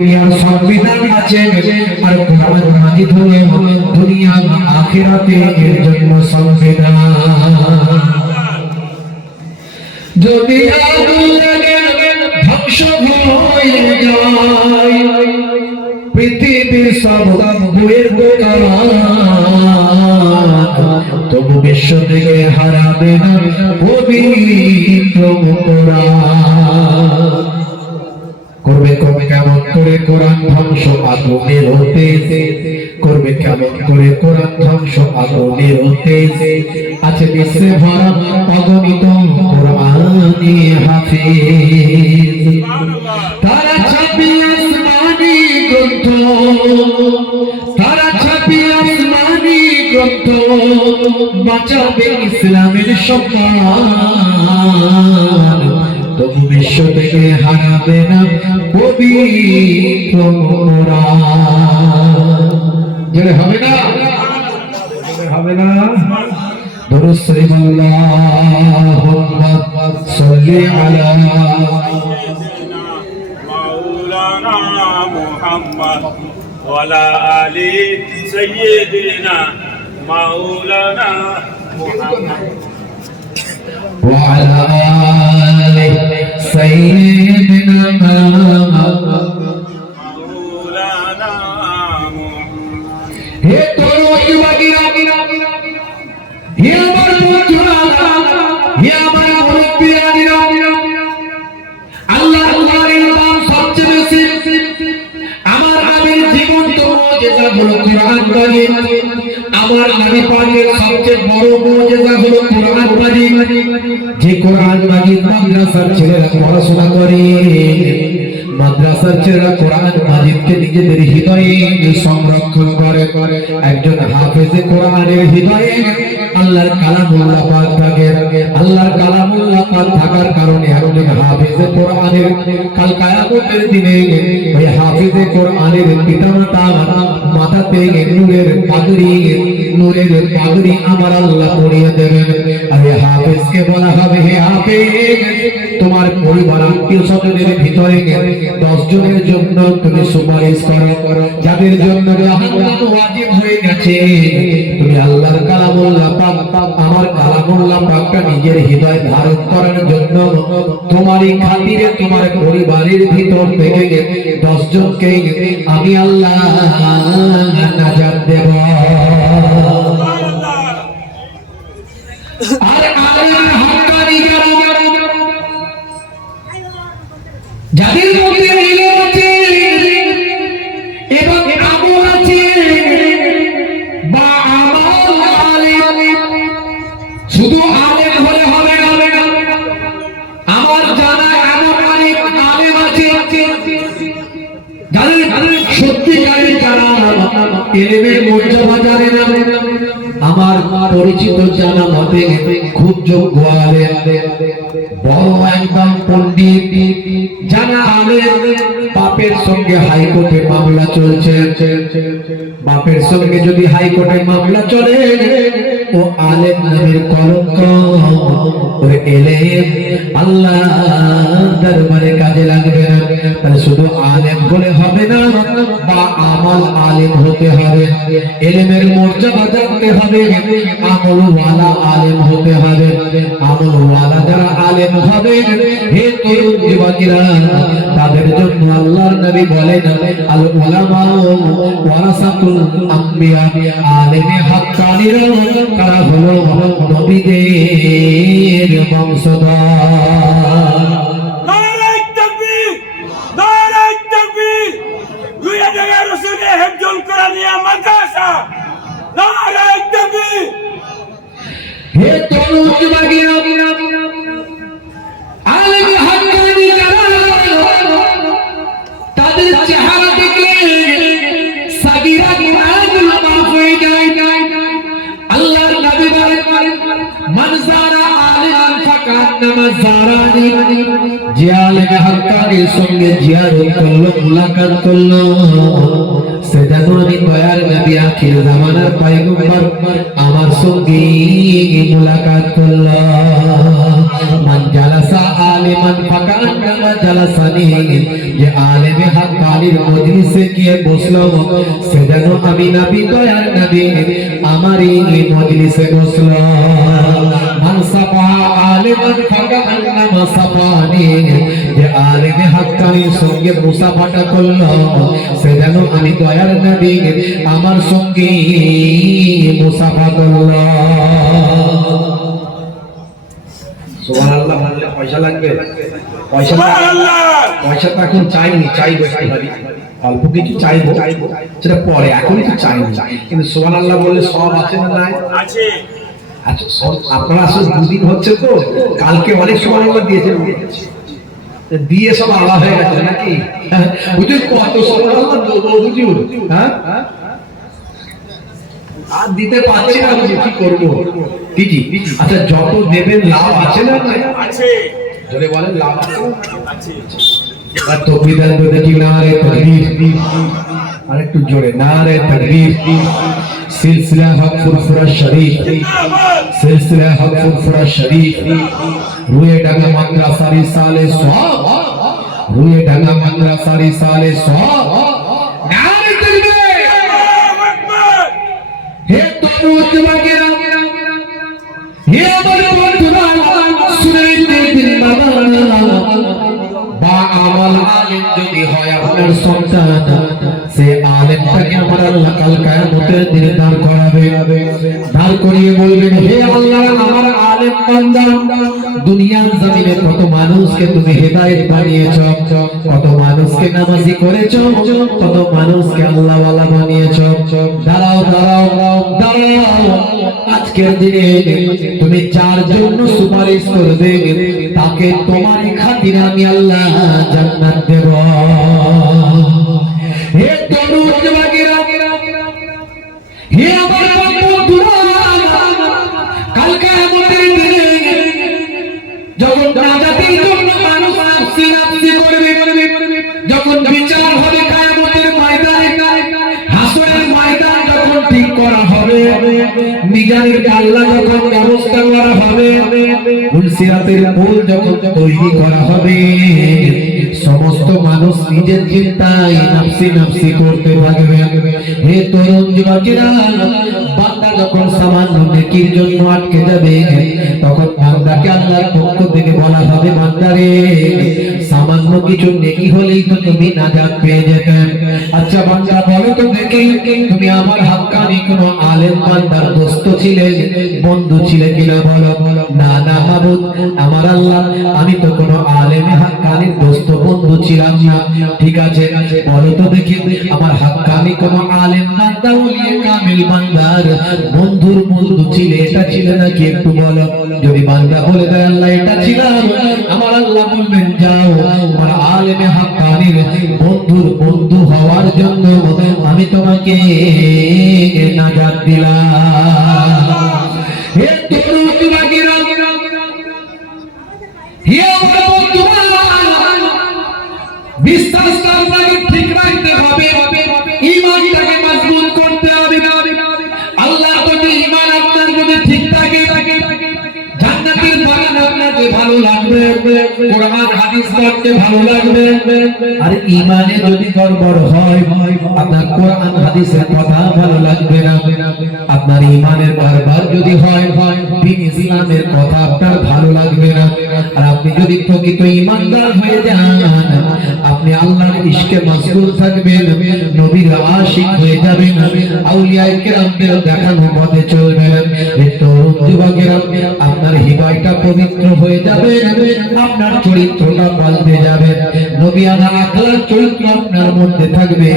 দুনিয়ার সংবিধান আছে আর কোরআন মাজিদ হলো দুনিয়া আখিরাতে এর জন্য সংবিধান। যদি আগুন লাগে ধ্বংস হয়ে যায় পৃথিবীর সব বইয়ের দোকান, তবু বিশ্ব থেকে হারাবে না পবিত্র কোরআন। করবে কেমন করে কোরআন ধ্বংস আগুনের হতে, করবে কেমন করে কোরআন ধ্বংস আগুনের হতে। আছে বিশ্বে ভরা অগণিত কোরআনি হাফিজ, তারা ছাপিয়ে আসমানি গ্রন্থ, তারা ছাপিয়ে আসমানি গ্রন্থ, বাঁচাবে ইসলামের সম্মান। তবু বিশ্ব থেকে হারাবে না পবিত্র কোরআন। যেটা হবে না, হবে না। দুরূদ শরীফ আল্লাহুম্মা সাল্লি আলা মাওলানা মুহাম্মদ ওয়া আলা আলি সাইয়্যিদিনা মাওলানা মুহাম্মদ وعلى آل سيدنا مولانا हे तोरो युवकीरा हे আমার বন্ধুরা হে আমার মুরব্বিয়ারা, আল্লাহর কোরআনের দাম সবচেয়ে বেশি। আমার নবীর জীবন্ত মুজিজা হলো কোরআন মাজিদ। আমার নবী পাকের সবচেয়ে বড় মুজিজা হলো কোরআন মাজিদ। যে কোরআন মাজিদ মাদ্রাসার ছেলেরা পড়াশোনা করে, মাদ্রাসার ছেলেরা কোরআন মাজিদকে নিজেদের হৃদয়ে সংরক্ষণ করে। একজন হাফেজে কোরআনের হৃদয়ে আল্লাহর কালামুল্লাহ পাক থাকে। আল্লাহর কালামুল্লাহ পাক থাকার কারণে একজন হাফেজে কোরআনের কাল কিয়ামতের দিনে ওই হাফেজে কোরআনের পিতামাতা মাথাতে নূরের পাগড়ি আমার আল্লাহ পরিয়ে দেবেন। আর এই হাফেজকে বলা হবে, হে হাফেজ, তোমার পরিবার আত্মীয় স্বজনের ভিতরে 10 জনের জন্য তুমি সুপারিশ করো, যাদের জন্য জাহান্নাম ওয়াজিব হয়ে গেছে। তুমি আল্লাহর কালামুল্লাহ পাক, আমার কালামুল্লাহ পাকটা নিজের হৃদয়ে ধারণ করার জন্য তোমারই খাতিরে তোমার পরিবারের ভিতর থেকে 10 জনকে আমি আল্লাহ নাজাত দেব। আর আল্লাহর হক্কানি যাদের মধ্যে ইলম আছে এবং আমল আছে বা আমল আলেম, শুধু আলেম হলে হবে না, আমার জানা এমন আলেম আছে যাদের সত্যিকারের জানা ইলমের মর্যাদা জানে না। আমার পরিচিত জানা মতে খুব যোগ্য আলেম, বড় একদম পণ্ডিত জানা আলেম, বাপের সঙ্গে হাইকোর্টে মামলা চলছে। বাপের সঙ্গে যদি হাইকোর্টে মামলা চলে, ও আলেম নামের কলঙ্ক, ওই এলেম আল্লাহ দরবারে কাজে লাগবে না। তাহলে শুধু আলেম বলে হবে না, বা আমল আলেম হতে হবে। এলেমের মর্যাদা জানতে হবে, আমলওয়ালা আলেম হতে হবে। আমলওয়ালা যারা আলেম হবে, হে তরুণ যুবকেরা, তাদের জন্য আল্লাহর নবী বলেন, আল উলামা ওয়ারাসাতুল আম্বিয়া, আলেমে হক্কানিরা তারা হলো নবীদের বংশধর। নারায়ে তাকবীর, নারায়ে তাকবীর। দুইয়া জায়গা রাসূলের হেফজুল কোরআনিয়া মাদ্রাসা, নারায়ে তাকবীর। হে তরুণ যুবকেরা, আলেমে হক্কানি যারা তাদের চেহারা দেখলে সাগীরা গুনাহগুলো মাফ হয়ে যায়। আল্লাহর নবী বলেন, মান যারা আলিমান ফাকান্নামা জারানি যে আলেমে হাক্কানির সঙ্গে জিয়ারত করলো মুলাকাত করলো সে যেন আমি দয়ার নবী আখির জামানার পয়গম্বর আমার সঙ্গে মুলাকাত করলো মান জালাসা আলিমান ফাকান্নামা জালাসানি যে আলেমে হাক্কানির মজলিসে গিয়ে বসলো সে যেন আমি নবী দয়ার নবী আমারই মজলিসে বসলো মান সাফা আলিমান ফাকান্নামা সাফানি যে আলেমে হাক্কানির সঙ্গে মুসাফাটা করলো সে যেন আমি দয়ার নবী আমার সঙ্গে মুসাফা করলো। সুবহানাল্লাহ বললে পয়সা লাগবে? পয়সা পয়সা তো এখন চাইনি, চাইবো একটুখানি অল্প কিছু চাইবো, সেটা পরে, এখনই তো চাইনি। কিন্তু সুবহানাল্লাহ বললে সব আছে না নাই? আছে। আচ্ছা সব আপনারা আসলে দুদিন হচ্ছে তো, কালকে অনেক সুবহানাল্লাহ দিয়েছেন, দিয়ে সব আলাদা হয়ে গেছে নাকি? বুঝুন কত সুবহানাল্লাহ দেবো বুঝুন, হ্যাঁ আর দিতে পারছি না, বুঝি কি করবো ঠিকই। আচ্ছা যত দেবেন লাভ আছে না? আছে। জোরে বলেন লাভ আছে? আছে। আর তকবীর বলে কি নারে তাকবীর, আরেকটু জোরে নারে তাকবীর। সিলসিলা হক ফুরফুরা শরীফ, সিলসিলা হক ফুরফুরা শরীফ, রুয়ে ডাঙ্গা মাদ্রাসার সালে সওয়াব, রুয়ে ডাঙ্গা মাদ্রাসার সালে সওয়াব। নারে তাকবীর। আল্লাহু আকবার। হে তরুণ বাগেরা, হে আমার বন্ধুরা, শুনাইতে দিন বাবা, বা আমল আলেম যদি হয় আপনার সন্তান, সে আলেমটাকে আমার আল্লাহ কাল কিয়ামতের দিনে দাঁড় করাবে, দাঁড় করিয়ে বলবেন হে আল্লাহ আমার আলেম বান্দা, দুনিয়ার জমিনে কত মানুষকে তুমি হেদায়েত বানিয়েছো, কত মানুষকে নামাজি করেছো, কত মানুষকে আল্লাহওয়ালা বানিয়েছো। দাঁড়াও দাঁড়াও দাঁড়াও, আজকের দিনে তুমি যার জন্য সুপারিশ করবে তাকে তোমার খাতিরে আমি আল্লাহ জান্নাত দেব। হে তরুণ বাগেরা, হে আমার বন্ধুরা, কাল কিয়ামতের দিনে যখন নাজাতের জন্য মানুষ নাফসি নাফসি করবে, যখন বিচার হবে কিয়ামতের ময়দানে, হাসরের ময়দান যখন ঠিক করা হবে, মিজানের পাল্লা যখন ব্যবস্থা করা হবে, ফুলসিরাতের পুল যখন তৈরি করা হবে, সমস্ত মানুষ নিজের চিন্তায় নাফসি নাফসি করতে থাকবে। হে তরুণ যুবকেরা, বান্দা যখন সামান্য নেকির জন্য আটকে যাবে, তখন বান্দাকে আল্লাহর পক্ষ থেকে বলা হবে বান্দারে সামান্য কিছু নেকি হলেই তো তুমি নাজাত পেয়ে যেতে। আচ্ছা বান্দা বলো তো দেখি, তুমি আমার হাক্কানি কোনো আলেম বান্দার দোস্ত ছিলে, বন্ধু ছিলে কিনা বলো? না না মাবুদ আমার আল্লাহ, আমি তো কোনো আলেমে হাক্কানির দোস্ত বন্ধু ছিলাম না। ঠিক আছে বলো তো দেখি, আমার হাক্কানি কোনো আলেম বান্দা ওলিয়ে কামিল বান্দার বন্ধুর বন্ধু ছিলে, এটা ছিল নাকি একটু বলো? যদি বান্দা বলে দেয় আল্লাহ এটা ছিলাম, আমার আল্লাহ বলবেন যাও আমার আলেমে হাক্কানির বন্ধুর বন্ধু হওয়ার জন্য আমি তোমাকে নাজাত দিলাম। হে তরুণ বাগেরা, হে আমার বন্ধুরা, বিশ্বাসটা আপনাকে ঠিক রাখতে হবে, ঈমানটাকে মজবুত করতে হবে। আল্লাহ যদি ঈমান আপনার যদি ঠিক থাকে, জান্নাতের বাগান আপনাকে ভালো লাগবে, কোরআন হাদিস পড়তে ভালো লাগবে। আর ঈমানে যদি গড়বড় হয়, আপনার কোরআন হাদিসের কথা ভালো লাগবে না। আপনার ঈমানের কারবার যদি হয়, দ্বীন ইসলামের কথা আপনার ভালো লাগবে না। আর আপনি যদি প্রকৃত ঈমানদার হয়ে যান, আপনি আল্লাহর ইশকে মাশগুল থাকবেন, নবীর আশিক হয়ে যাবেন, আউলিয়ায়ে কেরামদের দেখানো পথে চলবেন। এই তরুণ যুবকেরা, আপনার হৃদয়টা পবিত্র হয়ে যাবে, আপনার চরিত্রটা পাল্টে যাবে, নবিয়ানা আখলাক চরিত্র আপনার মধ্যে থাকবে,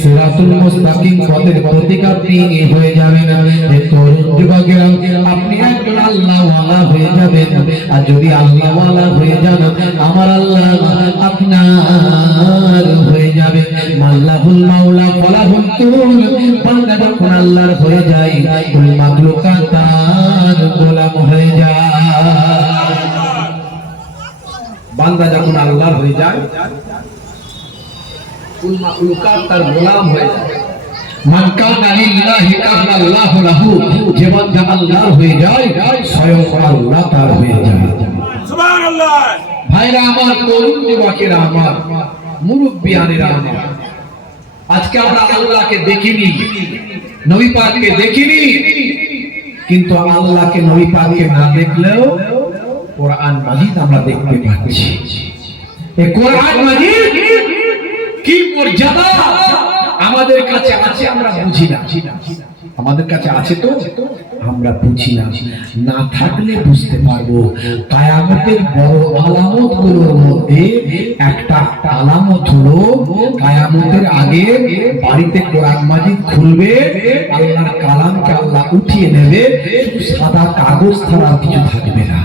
সিরাতুল মুস্তাকিম পথের প্রতীক আপনি হয়ে যাবেন। এই তরুণ যুবকেরা, আপনি একজন আল্লাহওয়ালা হয়ে যাবেন। আর যদি আল্লাহওয়ালা হয়ে যান, আমার আল্লাহ আপনার হয়ে যাবে। মাল্লাহুল মাওলা ফালাহুল কুল, বান্দা যখন আল্লাহর হয়ে যায়, কুল মাখলুকাত তার গোলাম হয়ে যায়। বান্দা যখন আল্লাহর হয়ে যায় কুল মাখলুকাত তার গোলাম হয়ে যায়। মান কানা লিল্লাহি কানা আল্লাহু লাহু, যে বান্দা আল্লাহর হয়ে যায় স্বয়ং আল্লাহ তার হয়ে যায়। সুবহানাল্লাহ। ভাইরা আমার, তরুণ যুবকেরা আমার, মুরব্বিয়ানেরা আমার, আজকে আমরা আল্লাহকে দেখিনি, নবী পাককে দেখিনি, কিন্তু আল্লাহকে নবী পাককে না দেখলেও কোরআন মাজিদ আমরা দেখতে পাচ্ছি। এই কোরআন মাজিদ কি মর্যাদা আমাদের কাছে আছে আমরা বুঝি না। আমাদের কাছে আছে তো আমরা বুঝি না, না থাকলে বুঝতে পারবো। কিয়ামতের বড় আলামত গুলোর মধ্যে একটা আলামত হলো কিয়ামতের আগে বাড়িতে কোরআন মাজিদ খুলবে, আল্লাহর কালামকে আল্লাহ উঠিয়ে নেবে, সাদা কাগজ ছাড়া কিছু থাকবে না।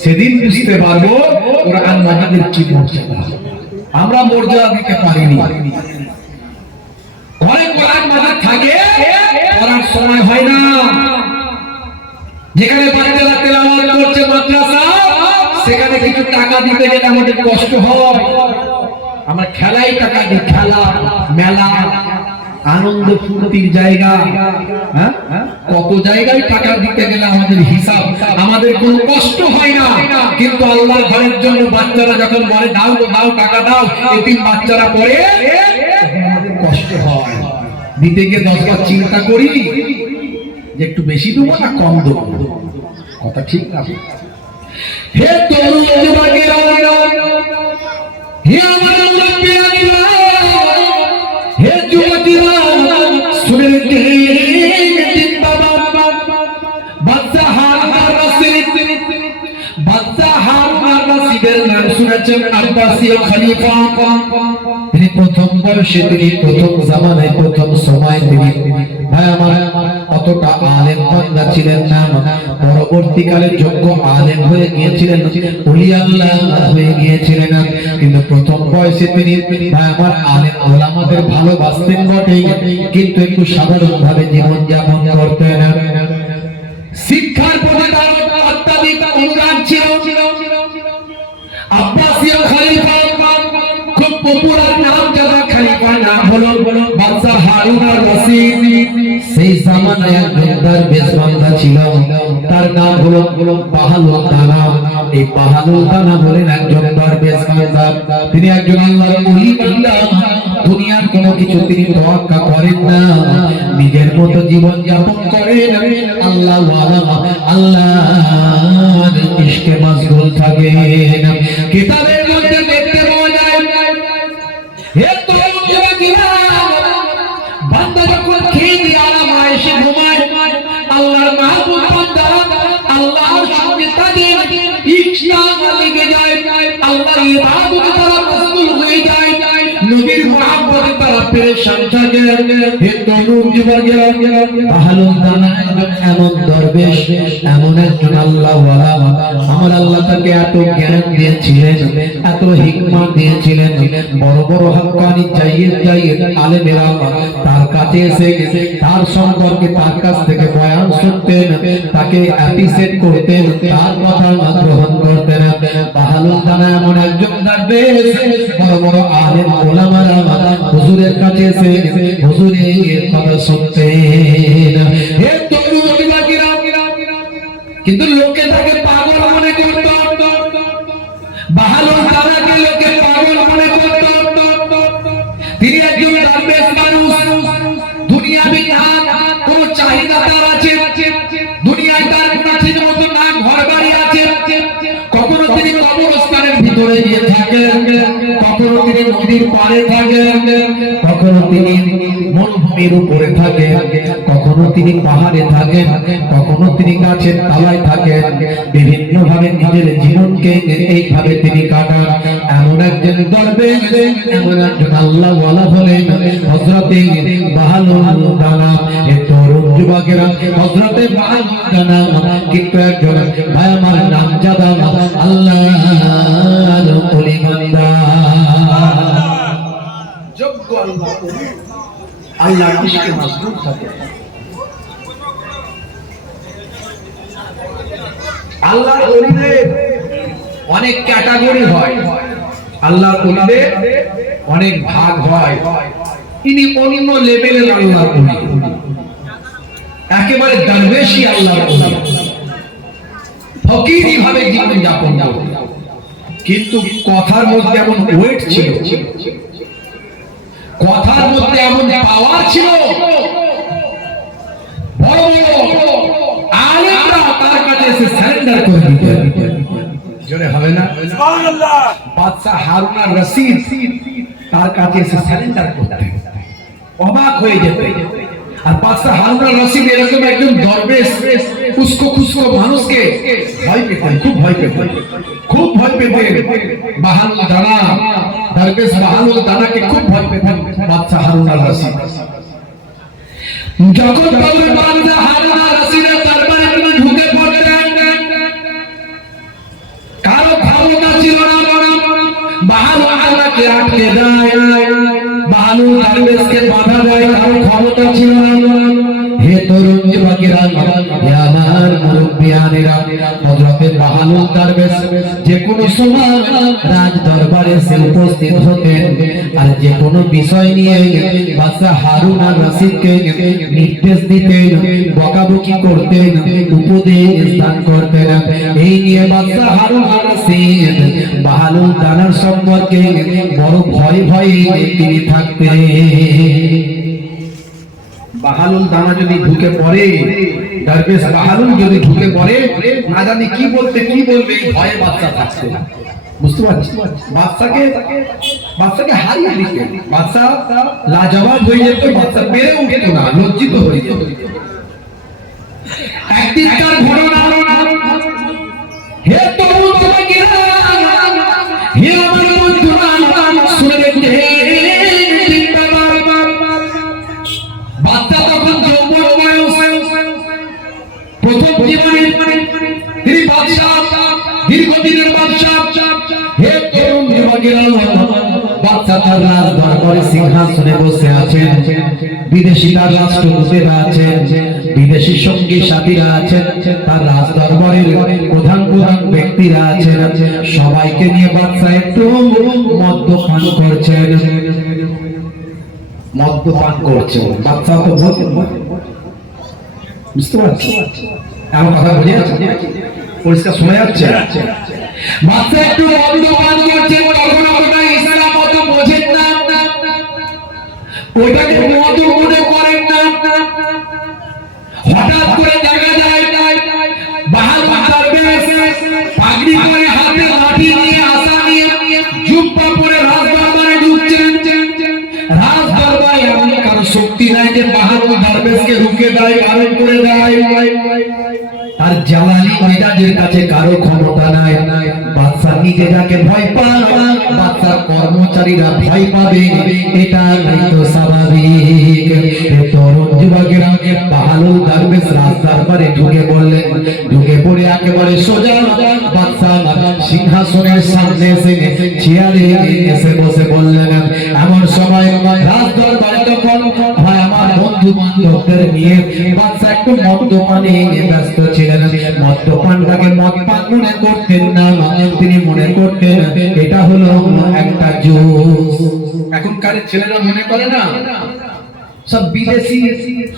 সেদিন বুঝতে পারবো কোরআন মাজিদের কি মর্যাদা। আমরা মর্যাদা দিতে পারিনি। ঘরে কোরআন মাজিদ থাকে, পড়ার সময় হয় না। যেখানে বাচ্চারা তেলাওয়াত করছে মাদ্রাসা, সেখানে কিছু টাকা দিতে গেলে আমাদের কষ্ট হয়। আমরা খেলাই টাকা দিই, খেলা, মেলা, আনন্দ ফুর্তির জায়গা, হ্যাঁ, কত জায়গায় টাকা দিতে গেলে আমাদের হিসাব, আমাদের কোনো কষ্ট হয় না। কিন্তু আল্লাহর ঘরের জন্য বাচ্চারা যখন বলে দাও দাও টাকা দাও, এতিম বাচ্চারা পড়ে, আমাদের কষ্ট হয়। দিতে গিয়ে 10 বার চিন্তা করি যে একটু বেশি দেবো না কম দেবো। কথা ঠিক না? হে তরুণ যুবকেরা, হে আমার মুরব্বিয়ানেরা, হে যুবতীরা, শুনে দিন বাবা, বাদশা হারুন আর রশিদ, বাদশা হারুন আর রশিদের নাম শুনেছেন, আব্বাসীয় খলিফা। তিনি প্রথম বয়সে, তিনি প্রথম জামানায়, প্রথম সময় তিনি, ভাই আমার, অতটা আলেম বান্দা ছিলেন না। পরবর্তীকালে যোগ্য আলেম হয়ে গিয়েছিলেন, ওলি আল্লাহ হয়ে গিয়েছিলেন, কিন্তু প্রথম বয়সে তিনি, ভাই আমার, আলেম ওলামাদের ভালোবাসতেন বটে, কিন্তু একটু সাধারণ ভাবে জীবন যাপন করতেন। শিক্ষার প্রতি তার অত্যাধিক অনুরাগ ছিল। আব্বাসীয় খলিফা, খুব পপুলার নাম যারা খলিফা নাম হলো বাদশা হারুন আর রশিদ। সেই জামানায় একজন দরবেশ বান্দা ছিল, তার নাম হলো বাহালুল দানা। এই বাহালুল দানা বলেন একজন দরবেশ বান্দা, তিনি একজন আল্লাহর ওলি বান্দা। দুনিয়ার কোনো কিছু তিনি তোয়াক্কা করেন না, নিজের মতো জীবন যাপন করেন, আল্লাহ ওয়ালা, আল্লাহর ইশকে মশগুল থাকেন। কিতাবের মধ্যে দেখতে পাওয়া যায়, হে তরুণ যুবকেরা, বান্দা যখন খেয়ে দিয়ে আরাম এসে ঘুমায়, আল্লাহর মাহবুব বান্দা আল্লাহর সঙ্গে তাদের ইচ্ছা লেগে যায়, আল্লাহর ইবাদতে তারা মশগুল হয়ে যায়, নবীর মহব্বতে তারা পেরেশান থাকে। হে তরুণ যুবকেরা, বাহালুল দানা একজন এমন দরবেশ, এমন একজন আল্লাহ ওয়ালা। আমার আল্লাহ তাকে এত জ্ঞান দিয়েছিলেন, এত হিকমত দিয়েছিলেন, বড় বড় হক্কানি জাইয়েদ আলেমেরা তার কাছে এসে তার সম্পর্কে, তার কাছ থেকে বয়ান শুনতেন, তাকে অ্যাপ্রিসিয়েট করতেন, তার কথা গ্রহণ করতেন। বাহালুল দানা এমন একজন দরবেশ, বড় বড় আলেম ওলামারা হুজুরের কাছে এসে হুজুরের কথা শুনতেন। হে তরুণ যুবকেরা, কিন্তু লোকে তাকে পাগল মনে করত। বাহালুল দানাকে লোকে পাগল মনে করত। তিনি একজন দরবেশ মানুষ, দুনিয়াবি না কোন চাহিদা তার আছে, দুনিয়ায় তার কাছে মতো না ঘর বাড়ি আছে। কখনো তিনি কবরস্থানের ভিতরে গিয়ে থাকেন, কখনো তিনি নদীর পাড়ে থাকেন, কখনো তিনি মরুভূমির উপরে থাকেন, কখনো তিনি পাহাড়ে থাকেন, কখনো তিনি গাছের তলায় থাকেন। বিভিন্ন ভাবে নিজের জীবনকে এইভাবে তিনি কাটান। এমন একজন দরবেশ, এমন একজন আল্লাহ ওয়ালা হলেন হযরতে বাহালুল দানা। এই তরুণ যুবকেরা, হযরতে বাহালুল দানা কিন্তু একজন, ভাই আমার, নামজাদা আল্লাহর ওলি বান্দা, যোগ্য আল্লাহ ওলি, আল্লাহর ইশকে মশগুল থাকে। আল্লাহর ওলিদের অনেক ক্যাটাগরি হয়, আল্লাহর ওলিদের অনেক ভাগ হয়। ইনি অন্য লেভেলের আল্লাহর ওলি, একেবারে দরবেশী আল্লাহর ওলি, ফকিরি ভাবে জীবন যাপন করতেন। কিন্তু কথার মধ্যে এমন ওয়েট ছিল, কথার মধ্যে এমন পাওয়ার ছিল, বড় বড় আলেমরা তার কাছে এসে সারেন্ডার করে দিতেন। জোরে হবে না? সুবহানাল্লাহ। বাদশা হারুন আর রশিদ তার কাছে এসে সারেন্ডার করতেন, অবাক হয়ে যেতেন। আর বাদশা হারুন আর রশিদ এরকম একজন দরবেশ উস্কো খুস্কো মানুষকে ভয় পেতেন, খুব ভয় পেতেন, খুব ভয় পেতেন। বাহানুল দানা, দরবেশ বাহানুল দানাকে খুব ভয় পেতেন বাদশা হারুন আর রশিদ। যখন বাদশা হারুন আর রশিদের দরবারে তিনি ঢুকে পড়তেন, কারো ক্ষমতা ছিল না, বাহানুল দানাকে আটকে দেয়, বাহানুল দরবেশকে বাধা দেয়, কারো ক্ষমতা ছিল না। হে তরুণ যুবকেরা, হে আমার মুরব্বিয়ানেরা, হযরতে বাহানুল দরবেশ যে কোনো সময় রাজ দরবারে এসে উপস্থিত হতেন, আর যে কোনো বিষয় নিয়ে বাদশা হারুন আর রশিদকে নির্দেশ দিতেন, বকাবকি করতেন, উপদেশ দান করতেন। এই নিয়ে বাদশা হারুন আর রশিদ বাহানুল দানার সম্পর্কে বড় ভয় ভয়ে তিনি থাকতেন। বাহানুল দানা যদি ঢুকে পড়ে, দরবেশ বাহানুল যদি ঢুকে পড়ে, না জানি কি বলতে কি বলবে, ভয়ে বাচ্চা থাকছে। বুঝতে পারছি? বাচ্চাকে হারিয়ে দিতে, বাচ্চা লাজবাব হয়ে যেত, বাচ্চা পেরে উঠত না, লজ্জিত হয়ে যেত। একদিনকার ঘটনা, হে তরুণ যুবকেরা, হে আমার বন্ধুরা, শুনে দেখতে, বাচ্চা তখন যৌবন বয়স, প্রথম জীবনে তিনি বাদশা, দীর্ঘদিনের বাদশা। হে তরুণ যুবকেরা, বাদশা তার রাজ দরবারে সিংহাসনে বসে আছেন, বিদেশি তার রাষ্ট্রদূতেরা আছেন, বিদেশি সঙ্গী সাথীরা আছেন, তার রাজ দরবারের প্রধান প্রধান ব্যক্তিরা আছেন। সবাইকে নিয়ে বাদশা একটু মদ্যপান করছেন, মদ্যপান করছেন। বাচ্চা তো বুঝতে পারছি, আমার কথা বুঝে যাচ্ছে, পরিষ্কার শোনা যাচ্ছে। বাচ্চা একটু মদ্যপান করছেন, তখন ওটা ইসলাম মত বোঝেন না, ওটাকে মদ মনে করেন না। হঠাৎ করে দেখা যায় বাহাদুর দরবেশ পাগড়ি পরে, হাতে লাঠি নিয়ে, আসা নিয়ে, জুব্বা পরে রাজ দরবারে ঢুকছেন। রাজ দরবারে এমন কারো শক্তি নাই যে বাহাদুর দরবেশকে রুখে দেয়, বারণ করে দেয়। তার জালালি মেজাজের কাছে কারো ক্ষমতা নাই। বাদশা নিজে যাকে ভয় পায়, বাদশার কর্মচারীরা ভয় পাবে, এটা নাই তো স্বাভাবিক। হে তরুণ যুবকেরা, বাহাদুর দরবেশ রাজ দরবারে ঢুকে পড়লেন, ঢুকে পড়ে একেবারে সোজা বাদশা সিংহাসনের সামনে এসে চেয়ারে এসে বসে বললেন। এমন সময় রাজ দরবারে তখন হয় আমার বন্ধু বান্ধবদের নিয়ে বাদশা একটু মদ্যপানে ব্যস্ত ছিলেন। মদ্যপানটাকে মদপান মনে করতেন না, তিনি মনে করতেন এটা হলো একটা জুস। এখনকার ছেলেরা মনে করে না, সব বিদেশি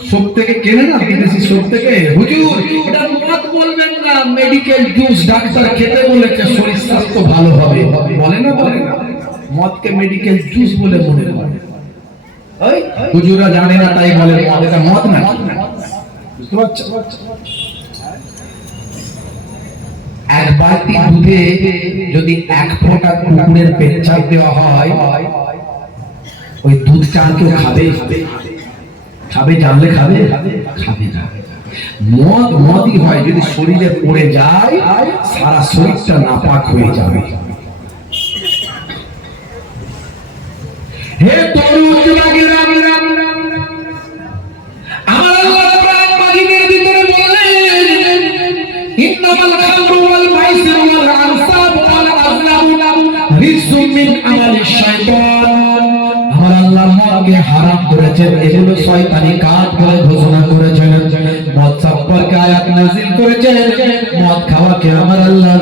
শপ থেকে কেনে না, বিদেশি শপ থেকে। হুজুর এটা মদ বলবেন না, মেডিকেল জুস, ডাক্তার খেতে বলেছে, শরীর স্বাস্থ্য ভালো হবে। বলে না, বলে না, মদকে মেডিকেল জুস বলে মনে করে। ওই হুজুররা জানে না তাই বলে মদ, এটা মদ না। বুঝতে পারছো? এক বালতি দুধে যদি এক ফোঁটা কুকুরের পেচ্ছাপ দেওয়া হয়, ওই দুধ চাল কেউ খাবে? খাবে? জানলে খাবে? খাবে না। মদ মদই হয়, যদি শরীরে পড়ে যায় সারা শরীরটা নাপাক হয়ে যাবে। হে তরুণ যুবকেরা, আমার আল্লাহ কোরআন মাজিদের ভিতরে বললেন, ইন্নামাল খামরু ওয়াল মাইসিরু ওয়াল আনসাবু ওয়াল আযলামু রিজসুম মিন আমালিশ শাইতান। আমার আল্লাহ মদকে হারাম করেছেন, এগুলো শয়তানি কাজ বলে ঘোষণা করেছেন। মদ সম্পর্কে আয়াত আয়াত নাযিল করেছেন মদ খাওয়াকে আমার আল্লাহ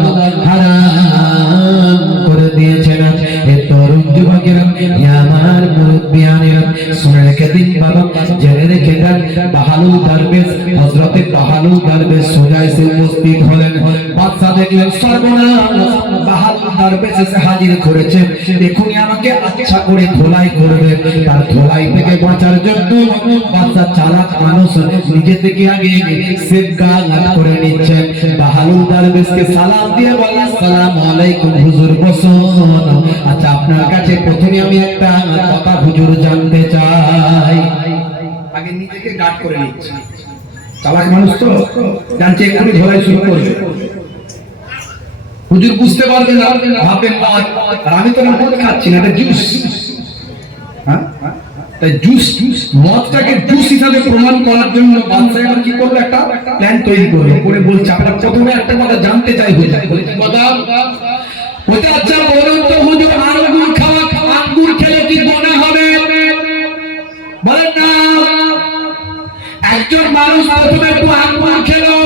হারাম করে দিয়েছেন। হে তরুণ যুবকেরা, হে আমার মুরব্বিয়ানেরা, শুনে রেখে দিন বাবা, জেনে রেখে দেন। বাহালুল দারবেশ, হযরতে বাহালুল দারবেশ সোজা এসে উপস্থিত হলেন। বাদশা দেখলেন সর্বনাশ, বাহালুল দারবেশ এসে হাজির করেছে, এখনই আমাকে আচ্ছা করে ধোলাই করবে। তার ধোলাই থেকে বাঁচার জন্য বাদশা চালাক মানুষ, নিজে থেকে আগে সেফগার্ড করে নিচ্ছে। বাহালুল দারবেশকে সালাম দিয়ে বলে, আসসালামু আলাইকুম হুজুর, বসুন। আচ্ছা, আপনার কাছে প্রথমে আমি একটা কথা হুজুর জানতে চাই। আগে নিজেকে গার্ড করে নিচ্ছে, চালাক মানুষ তো জানছে এখানে ধোলাই শুরু করবে। হুজুর বুঝতে পারবে না, ভাববেন মদ, আর আমি তো মদ খাচ্ছি না, এটা জুস। হ্যাঁ, তাই জুস, মদটাকে জুস হিসাবে প্রমাণ করার জন্য বাদশা এবার কি করলো, একটা প্ল্যান তৈরি করলো। করে বলছে, আপনারা প্রথমে একটা কথা জানতে চাই হুজুর। কথা বলতে, আচ্ছা বলুন তো হুজুর, আঙ্গুর খাওয়া, আঙ্গুর খেলে কি গুনাহ হবে? বলেন না, একজন মানুষ প্রথমে একটু আঙ্গুর খেলো,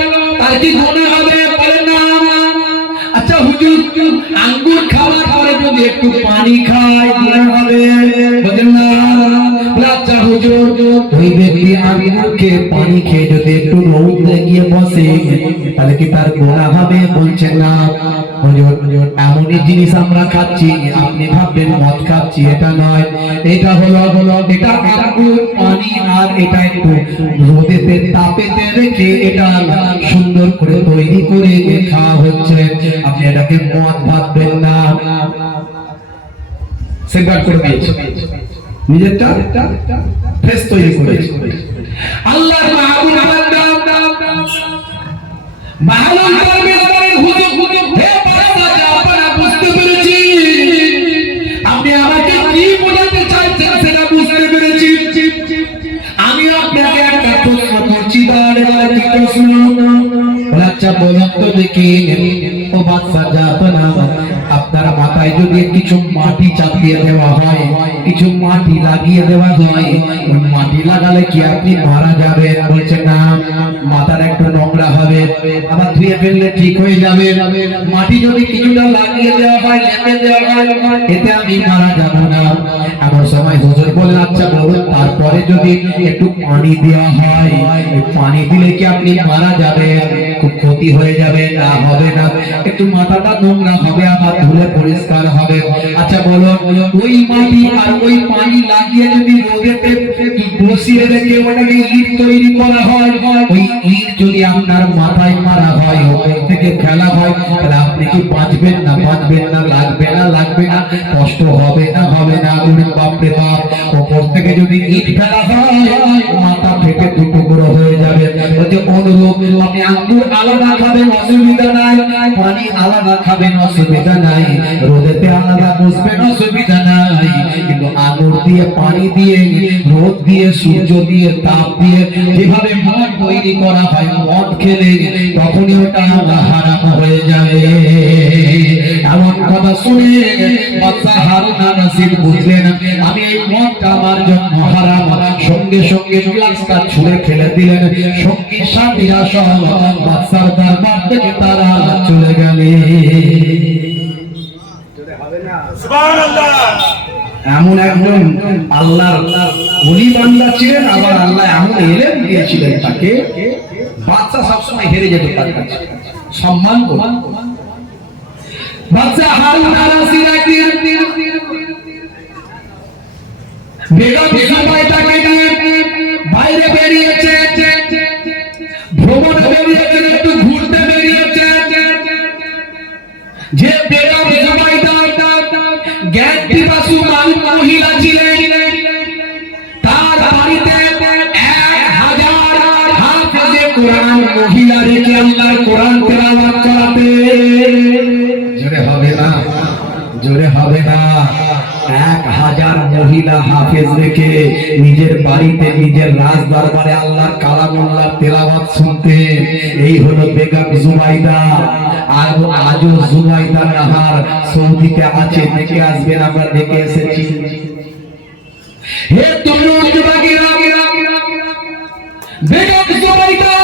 তার কি গুনাহ হবে? বলেন না। আচ্ছা হুজুর, আঙ্গুর খাওয়ার পরে যদি একটু পানি খায় গুনাহ হবে? বলেন না। আচ্ছা হুজুর, ওই ব্যক্তি আঙ্গুরকে পানি খেয়ে যদি একটু রৌদ্রে গিয়ে বসে, তাহলে কি তার গুনাহ হবে? বলছেন না। হুজুর, এমনই জিনিস আমরা খাচ্ছি, আপনি ভাববেন মদ খাচ্ছি, এটা নয়। এটা হলো এটা আঙ্গুর, পানি, আর এটা একটু রোদেতে তাপেতে রেখে এটা সুন্দর করে তৈরি করে খাওয়া হচ্ছে, আপনি এটাকে মদ ভাববেন না। সেবার করে দিয়েছে, নিজেরটা ফ্রেশ তৈরি করেছে। আল্লাহর মাহবুব বান্দা বাহালুল দারবেশ বলেন, হুজুর, হে বাদশা, আপনারা বুঝতে পেরেছি, আপনি আমাকে কি বোঝাতে চাইছেন সেটা বুঝতে পেরেছি। আমি আপনাকে একটা প্রশ্ন করছি, বলে কি প্রশ্ন? আচ্ছা বলুন তো দেখি। ও বাদশা, জাহাপনা, আপনার মাথায় যদি কিছু মাটি চাপিয়ে দেওয়া হয়, কিছু মাটি লাগিয়ে দেওয়া হয়, ওই মাটি লাগালে কি আপনি মারা যাবেন? বলছে না, মাথার একটু নোংরা হবে, আবার ধুয়ে ফেললে ঠিক হয়ে যাবে। মাটি যদি কিছুটা লাগিয়ে দেওয়া হয়, লেপে দেওয়া হয়, এতে আমি মারা যাব না। এমন সময় হুজুর বললেন, আচ্ছা বলুন, তারপরে যদি একটু পানি দেওয়া হয়, ওই পানি দিলে কি আপনি মারা যাবেন? খুব ক্ষতি হয়ে যাবে? না, হবে না, একটু মাথাটা নোংরা হবে, আবার ধুলে পরিষ্কার হবে। আচ্ছা বলো, ওই মাটি আর ওই পানি লাগিয়ে যদি রোদেতে বসিয়ে রেখে ওটাকে ইট তৈরি করা হয়, ওই ইট যদি আপনার মাথায় মারা হয়, ওই থেকে ফেলা হয়, তাহলে আপনি কি বাঁচবেন না? বাঁচবেন না? লাগবে না? লাগবে না? কষ্ট হবে না? হবে না? বাপরে বাপ, ওপর থেকে যদি ইট ফেলা হয়, মাথা ফেটে টুকরো হয়ে যাবে। বলছে অনুরূপ, আপনি আঙ্গুর আলাদা খাবেন, অসুবিধা নাই, পানি আলাদা খাবেন, অসুবিধা নাই, রোদেতে আলাদা বসবেন, অসুবিধা নাই, কিন্তু আঙ্গুর দিয়ে, পানি দিয়ে, রোদ দিয়ে, সূর্য দিয়ে, তাপ দিয়ে যেভাবে মদ তৈরি করা হয়, মদ খেলে তখনই ওটা হারাম হয়ে যাবে। এমন কথা শুনে বাদশা হারুন আর রশিদ বুঝলেন, আমি এই মদটা আমার জন্য হারাম। সঙ্গে সঙ্গে গ্লাসটা ছুঁড়ে ফেলে দিলেন। সঙ্গী সাথীরা সহ বাদশার দরবার থেকে তারা চলে গেলেন। সুবহানাল্লাহ। এমন একজন আল্লাহর ওলি বান্দা ছিলেন, আবার আল্লাহ এমন এলেম দিয়েছিলেন তাকে, বাদশা সবসময় হেরে যেত তার কাছে, সম্মান করত। বাদশা হারুন আর রশিদ একদিন বেগম সুমাইয়াকে নিয়ে বাইরে বেরিয়েছে, ভ্রমণে বেরিয়েছে, একটু ঘুরতে বেরিয়েছে। যে বেগম সুমাইয়া জ্ঞান পিপাসু মহিলা ছিলেন, তার বাড়িতে 1000 হাফেজে কোরআন মহিলা রেখে আল্লাহর কোরআন তেলাওয়াত করাতে। জোরে হবে না? জোরে হবে না? 1000 মহিলা হাফেজ রেখে নিজের বাড়িতে, নিজের রাজ দরবারে আল্লাহর কালামুল্লাহ তেলাওয়াত শুনতে। এই হলো বেগম জুবাইদা। আর আজও জুবাইদা নাহার সৌদিতে আছে, দেখে আসবেন, আমরা দেখে এসেছি। হে তরুণ যুবকেরা, বেগম জুবাইদা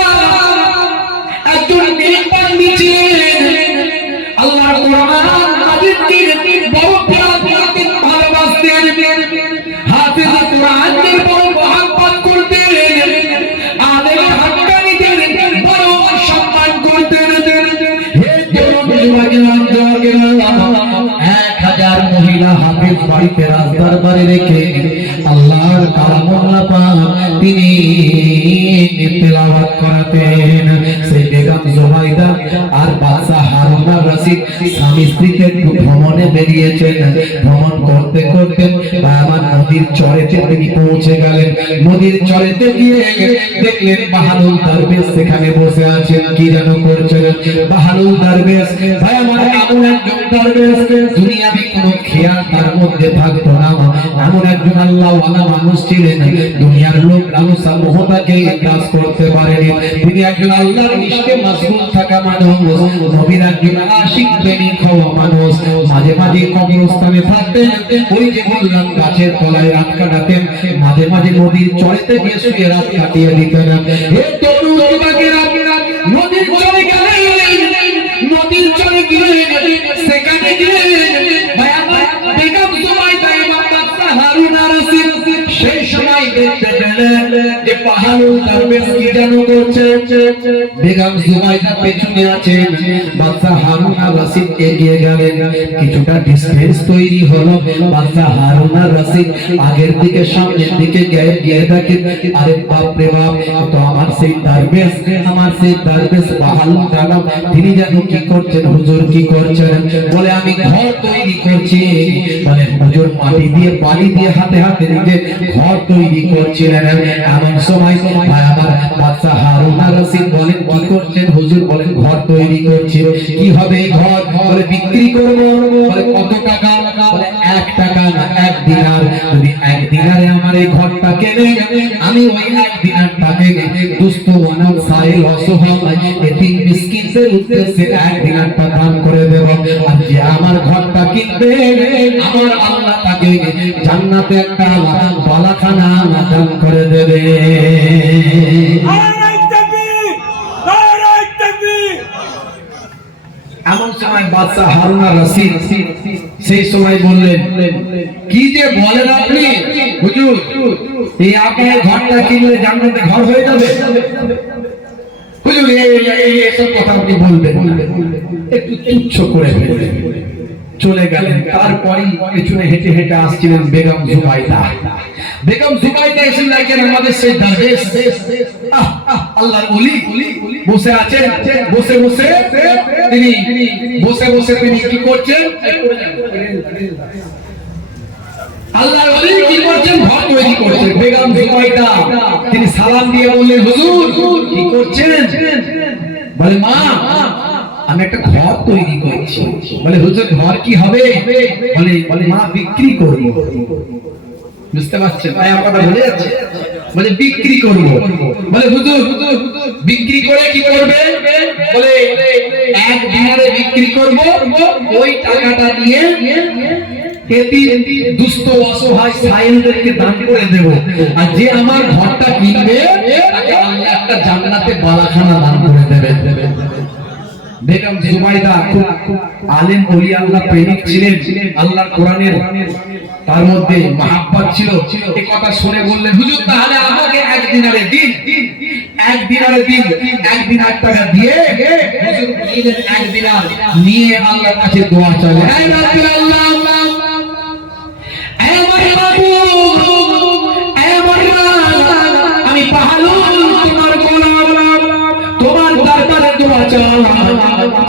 দরবারে রেখে আল্লাহর কালামুল্লাহ পাক তিনি তেলাওয়াত করাতেন। সেই বেগম জুবাইদা আর বাদশা হারুন আর রশিদ স্বামী স্ত্রীকে একটু ভ্রমণে বেরিয়েছেন। ভ্রমণ করতে করতে আমার নদীর চরেতে তিনি পৌঁছে গেলেন। নদীর চরেতে গিয়ে দেখলেন বাহালুল দরবেশ সেখানে বসে আছেন, কি যেন করছেন। বাহালুল দরবেশ ভাই আমার এমন একজন দরবেশ, দুনিয়াবি কোনো খেয়াল তার মধ্যে থাকতো না। এমন একজন আল্লাহওয়ালা মানুষ ছিলেন, দুনিয়ার লোক লালসা মোহতাকে গ্রাস করতে পারেনি। তিনি একজন আল্লাহর ইশকে মাশগুল থাকা মানুষ, নবীর একজন আশিক প্রেমিক হওয়া মানুষ। মাঝে মাঝে কবরস্থানে থাকতেন, ওই যে বললাম গাছের তলায় রাত কাটাতেন, মাঝে মাঝে নদীর চরেতে গিয়ে শুয়ে রাত কাটিয়ে দিতেন। হে তরুণ যুবকেরা, নদীর চরে গেলেন, নদীর চরে গেলেন, সেখানে গিয়ে ভাই আমার বেগম জুবাইদা এবং বাদশা হারুন আর রশিদ সেই সময় দেখতে পেলেন যে বাহালুল দরবেশ কি যেন করছে। বেগম জুবাইদা পেছনে আছেন, বাদশা হারুন আর রশিদ এগিয়ে গেলেন। কিছুটা ডিসটেন্স তৈরি হলো। বাদশা হারুন আর রশিদ আগের দিকে সামনের দিকে গিয়ে দেখেন, আরে বাপ রে বাপ, তো আমার সেই দরবেশ বাহালুল দানব তিনি যেন কি করছেন। হুজুর কি করছেন? বলে আমি ঘর তৈরি করছি। বলে হুজুর মাটি দিয়ে বালি দিয়ে হাতে হাতে নিজে ঘর তৈরি করছিলেন। এমন সময় ভাই আমার বাদশা হারুন আর রশিদ বলেন কি করছেন? হুজুর বলেন ঘর তৈরি করছি। কি হবে এই ঘর? বলে বিক্রি করব। বলে কত টাকা? বলে 1 টাকা না 1 দিনার। যদি 1 দিনারে আমার এই ঘরটা কেনে, আমি ওই 1 দিনার টাকা দুস্থ মানব সাইল অসহায় এতিম মিসকিনদের উদ্দেশ্যে 1 দিনারটা দান করে দেব। আর যে আমার ঘরটা কিনবে, আমার আল্লাহ তাকে জান্নাতে একটা বালাখানা দান করে দেবে। নারায়ে তাকবীর! নারায়ে তাকবীর! এমন সময় বাদশা হারুন আর রশিদ সেই সময় বললেন, কি যে বলেন আপনি হুজুর, এই আপনার ঘরটা কিনলে জান্নাতে ঘর হয়ে যাবে? হুজুর এইসব কথা আপনি বলবেন না। একটু তুচ্ছ করে ফেললেন, চলে গেলেন। তারপরই পেছনে হেঁটে হেঁটে আসছিলেন বেগম জুবাইদা। বেগম জুবাইদা এসে দেখেন আমাদের সেই দরবেশ আল্লাহর ওলি বসে আছেন। বসে বসে তিনি কি করছেন? আল্লাহর ওলি কি করছেন? ঘর তৈরি করছেন। বেগম জুবাইদা তিনি সালাম দিয়ে বললেন, হুজুর কি করছেন? বলে মা, আমি একটা ঘর তৈরি করছি। বলে হুজুর ঘর কি হবে? বলে মা বিক্রি করব। বুঝতে পারছেন? তাই আমার কথা বলে যাচ্ছে। বলে বিক্রি করব। বলে হুজুর বিক্রি করে কি করবে? বলে 1 দিনারে বিক্রি করব, ওই টাকাটা নিয়ে দুস্থ অসহায় সাইলদেরকে দান করে দেব। আর যে আমার ঘরটা কিনবে তাকে আল্লাহ একটা জান্নাতে বালাখানা দান করে দেবে। বেগম জুবাইদা খুব আলেম ওলি আল্লাহ প্রেমিক ছিলেন। আল্লাহর কোরআনের তার মধ্যে মহাব্বত ছিল। এই কথা শুনে বললেন, হুজুর তাহলে আমাকে 1 দিনারে দিন। 1 দিনারে দিন। 1 দিনার টাকা দিয়ে হুজুর নিলেন 1 দিনার, নিয়ে আল্লাহর কাছে দোয়া চাইলেন, হে রাব্বুল আল্লাহ, হে আমার মাবুদ, হে আমার রাব, আমি বাহালুল তোমার গোলাম, তোমার দরবারে দোয়া চাই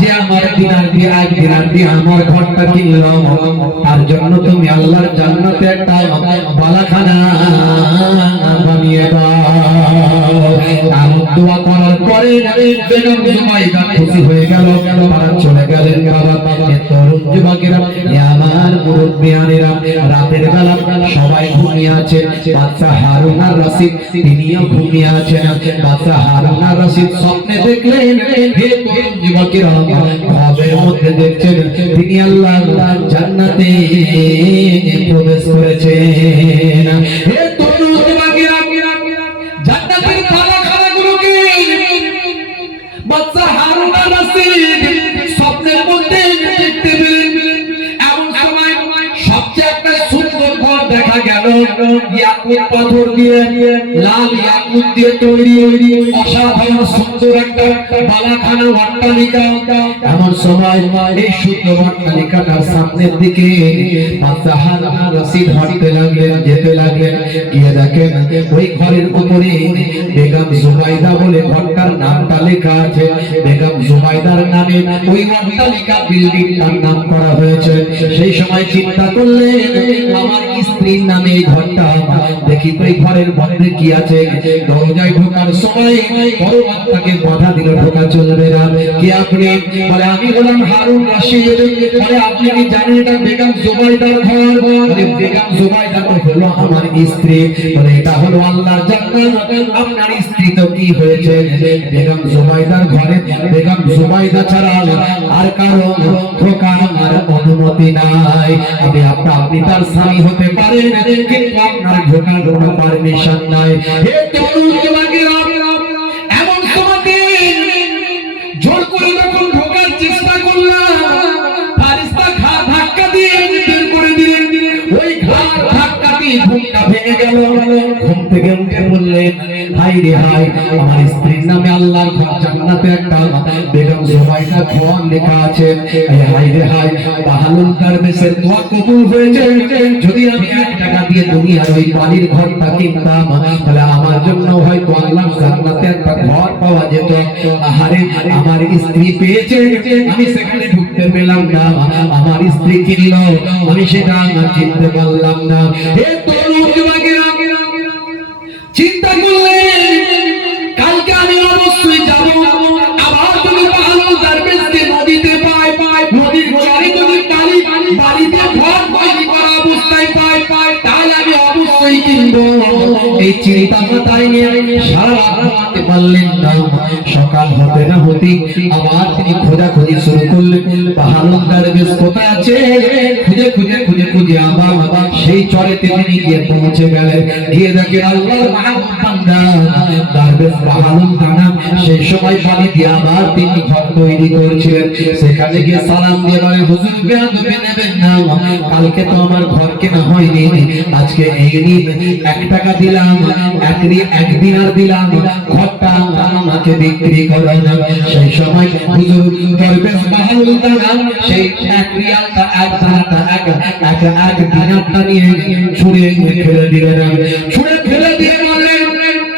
যে আমার 1 দিনার দিয়ে আমার ঘরটা কিনলাম, তার জন্য তুমি আল্লাহর জান্নাতে একটা বালাখানা বানিয়ে দাও। এমন দোয়া করার পরে বেগম জুবাইদা খুশি হয়ে গেল। তারা চলে গেলেন। তরুণ যুবকেরা, আমার মুরব্বিয়ানেরা, রাতের বেলা সবাই ঘুমিয়ে আছেন। বাদশা হারুন আর রশিদ তিনিও ঘুমিয়ে আছেন। বাদশা হারুন আর রশিদ স্বপ্নে দেখলেন, হে তরুণ যুবকেরা, ঘরের মধ্যে দেখছেন তিনি আল্লাহ জান্নাতে প্রবেশ করেছেন। হে তরুণ যুবকেরা, জান্নাতের বালাখানাগুলোকে বাদশা হারুন আর রশিদ স্বপ্নের মধ্যে দেখতে পেলেন। এমন সময় সবচেয়ে একটা সুন্দর ঘর দেখা গেল। ইয়াকুত পাথর দিয়ে লাল ইয়াকুত দিয়ে তৈরি অসাধারণ সুন্দর একটা বালাখানা অট্টালিকা। এমন সময় এই সুন্দর অট্টালিকাটার সামনের দিকে হারুন রশিদ হাঁটতে লাগলেন, যেতে লাগলেন। গিয়ে দেখেন ওই ঘরের উপরে বেগম জুবাইদা বলে ঘরটার নামটা লেখা আছে। বেগম জুবাইদার নামে ওই অট্টালিকা বিল্ডিংটার নাম করা হয়েছে। সেই সময় চিন্তা করলেন আমার স্ত্রীর নামে এই ঘরটা, দেখি তো এই ঘরের মধ্যে কি আছে। দরজায় ঢোকার সময় বড় বাচ্চাকে বাধা দিল, ঢোকা চলবে না। কি আপনি? বলে আমি হলাম হারুন রশিদ। বলে আপনি কি জানেন এটা বেগম জুবাইদার ঘর? বলে বেগম জুবাইদা তো হলো আমার স্ত্রী। বলে এটা হলো আল্লাহর জান্নাত, আপনার স্ত্রী তো কি হয়েছে? বেগম জুবাইদার ঘরে বেগম জুবাইদা ছাড়া আর কারো ঢোকার অনুমতি নাই। আপনি তার স্বামী হতে পারেন, কিন্তু আপনার ঢোকার কোনো পারমিশন নাই। হে তরুণ যুবকেরা, এমন তোমাকে জোর করে যখন ঢোকার চেষ্টা করলাম, ফারিস্তা ধাক্কা দিয়ে বের করে দিলেন। ওই ধাক্কা দিয়ে ঘুমটা ভেঙে গেল। ঘুম থেকে উঠে বললেন হাই রে হাই, আমার স্ত্রীর নামে আল্লাহর ঘর জান্নাতে একটা বেগম জুবাইদা ঘর লেখা আছে। হাই রে হাই, বাহালুল দারবেশের দোয়া কবুল হয়েছে। যদি আমি 1 টাকা দিয়ে দুনিয়ার ওই বাড়ির ঘরটা কিনতাম, তাহলে আমার জন্য হয়তো আল্লাহর জান্নাতে একটা ঘর পাওয়া যেত। আহারে, আমার স্ত্রী পেয়েছে, আমি সেখানে ঢুকতে পেলাম না। আমার স্ত্রী কিনল, আমি সেটা কিনতে পারলাম না। হে তরুণ যুবকেরা, চিন্তা করলেন কালকে আমি অবশ্যই যাব। আবার যদি বাহালুল দারবেশকে নদীতে পাই, নদীর চরে যদি বাড়িতে ঘর তৈরি করা অবস্থায় পাই, তাহলে আমি অবশ্যই কিনবো। এই চিন্তা মাথায় নিয়ে সারা রাত ঘুমাতে পারলেন না। সকাল হতে না হতে আবার তিনি খোঁজাখুঁজি শুরু করলেন, বাহালুল দারবেশ কোথায় আছে? খুঁজে আবার সেই চরেতে তিনি গিয়ে পৌঁছে গেলেন। গিয়ে দেখেন আল্লাহর মাহবুব বান্দা দারবেশ বাহালুল দানা সেই সময় পানি দিয়ে আবার তিনি ঘর তৈরি করছিলেন। সেখানে গিয়ে সালাম দিয়ে বলে, হুজুর বেয়াদবি নেবেন না, কালকে তো আমার ঘর কেনা হয়নি, আজকে এই নিন 1 টাকা দিলাম, 1 দিনার দিলাম, ঘরটা আমাকে বিক্রি করেন। সেই সময় হুজুর দারবেশ বাহালুল দানা সেই 1 রিয়ালটা 1 দানাটা 1 দিনারটা নিয়ে ছুঁড়ে ফেলে দিলেন। বললেন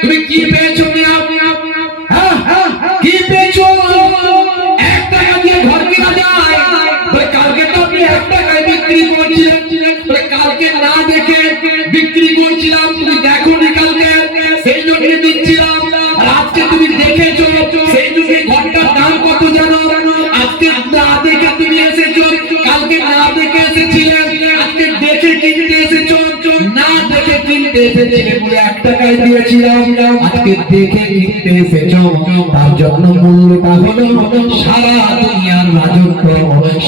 তুমি কি পেয়েছো? কি পেয়েছো? 1 টাকা দিয়ে ঘর কেনা যায়? কালকে তো আপনি 1 টাকায় বিক্রি করছিলেন। কালকে না দেখে বিক্রি করছিলাম, তুমি দেখোনি কালকে, সেই জন্য দিচ্ছিলাম। আর আজকে তুমি দেখেছো, সেই জন্য ঘরটার দাম কত জানো? আজকে না দেখে তুমি এসেছো, কালকে না দেখে এসেছিলে, আজকে দেখে কিনতে এসেছো। না দেখে কিনতে এসেছিলে বলে 1 টাকায় দিয়েছিলাম, আজকে দেখে কিনতে এসেছো, তার জন্য মূল্যটা হলো সারা দুনিয়ার রাজত্ব।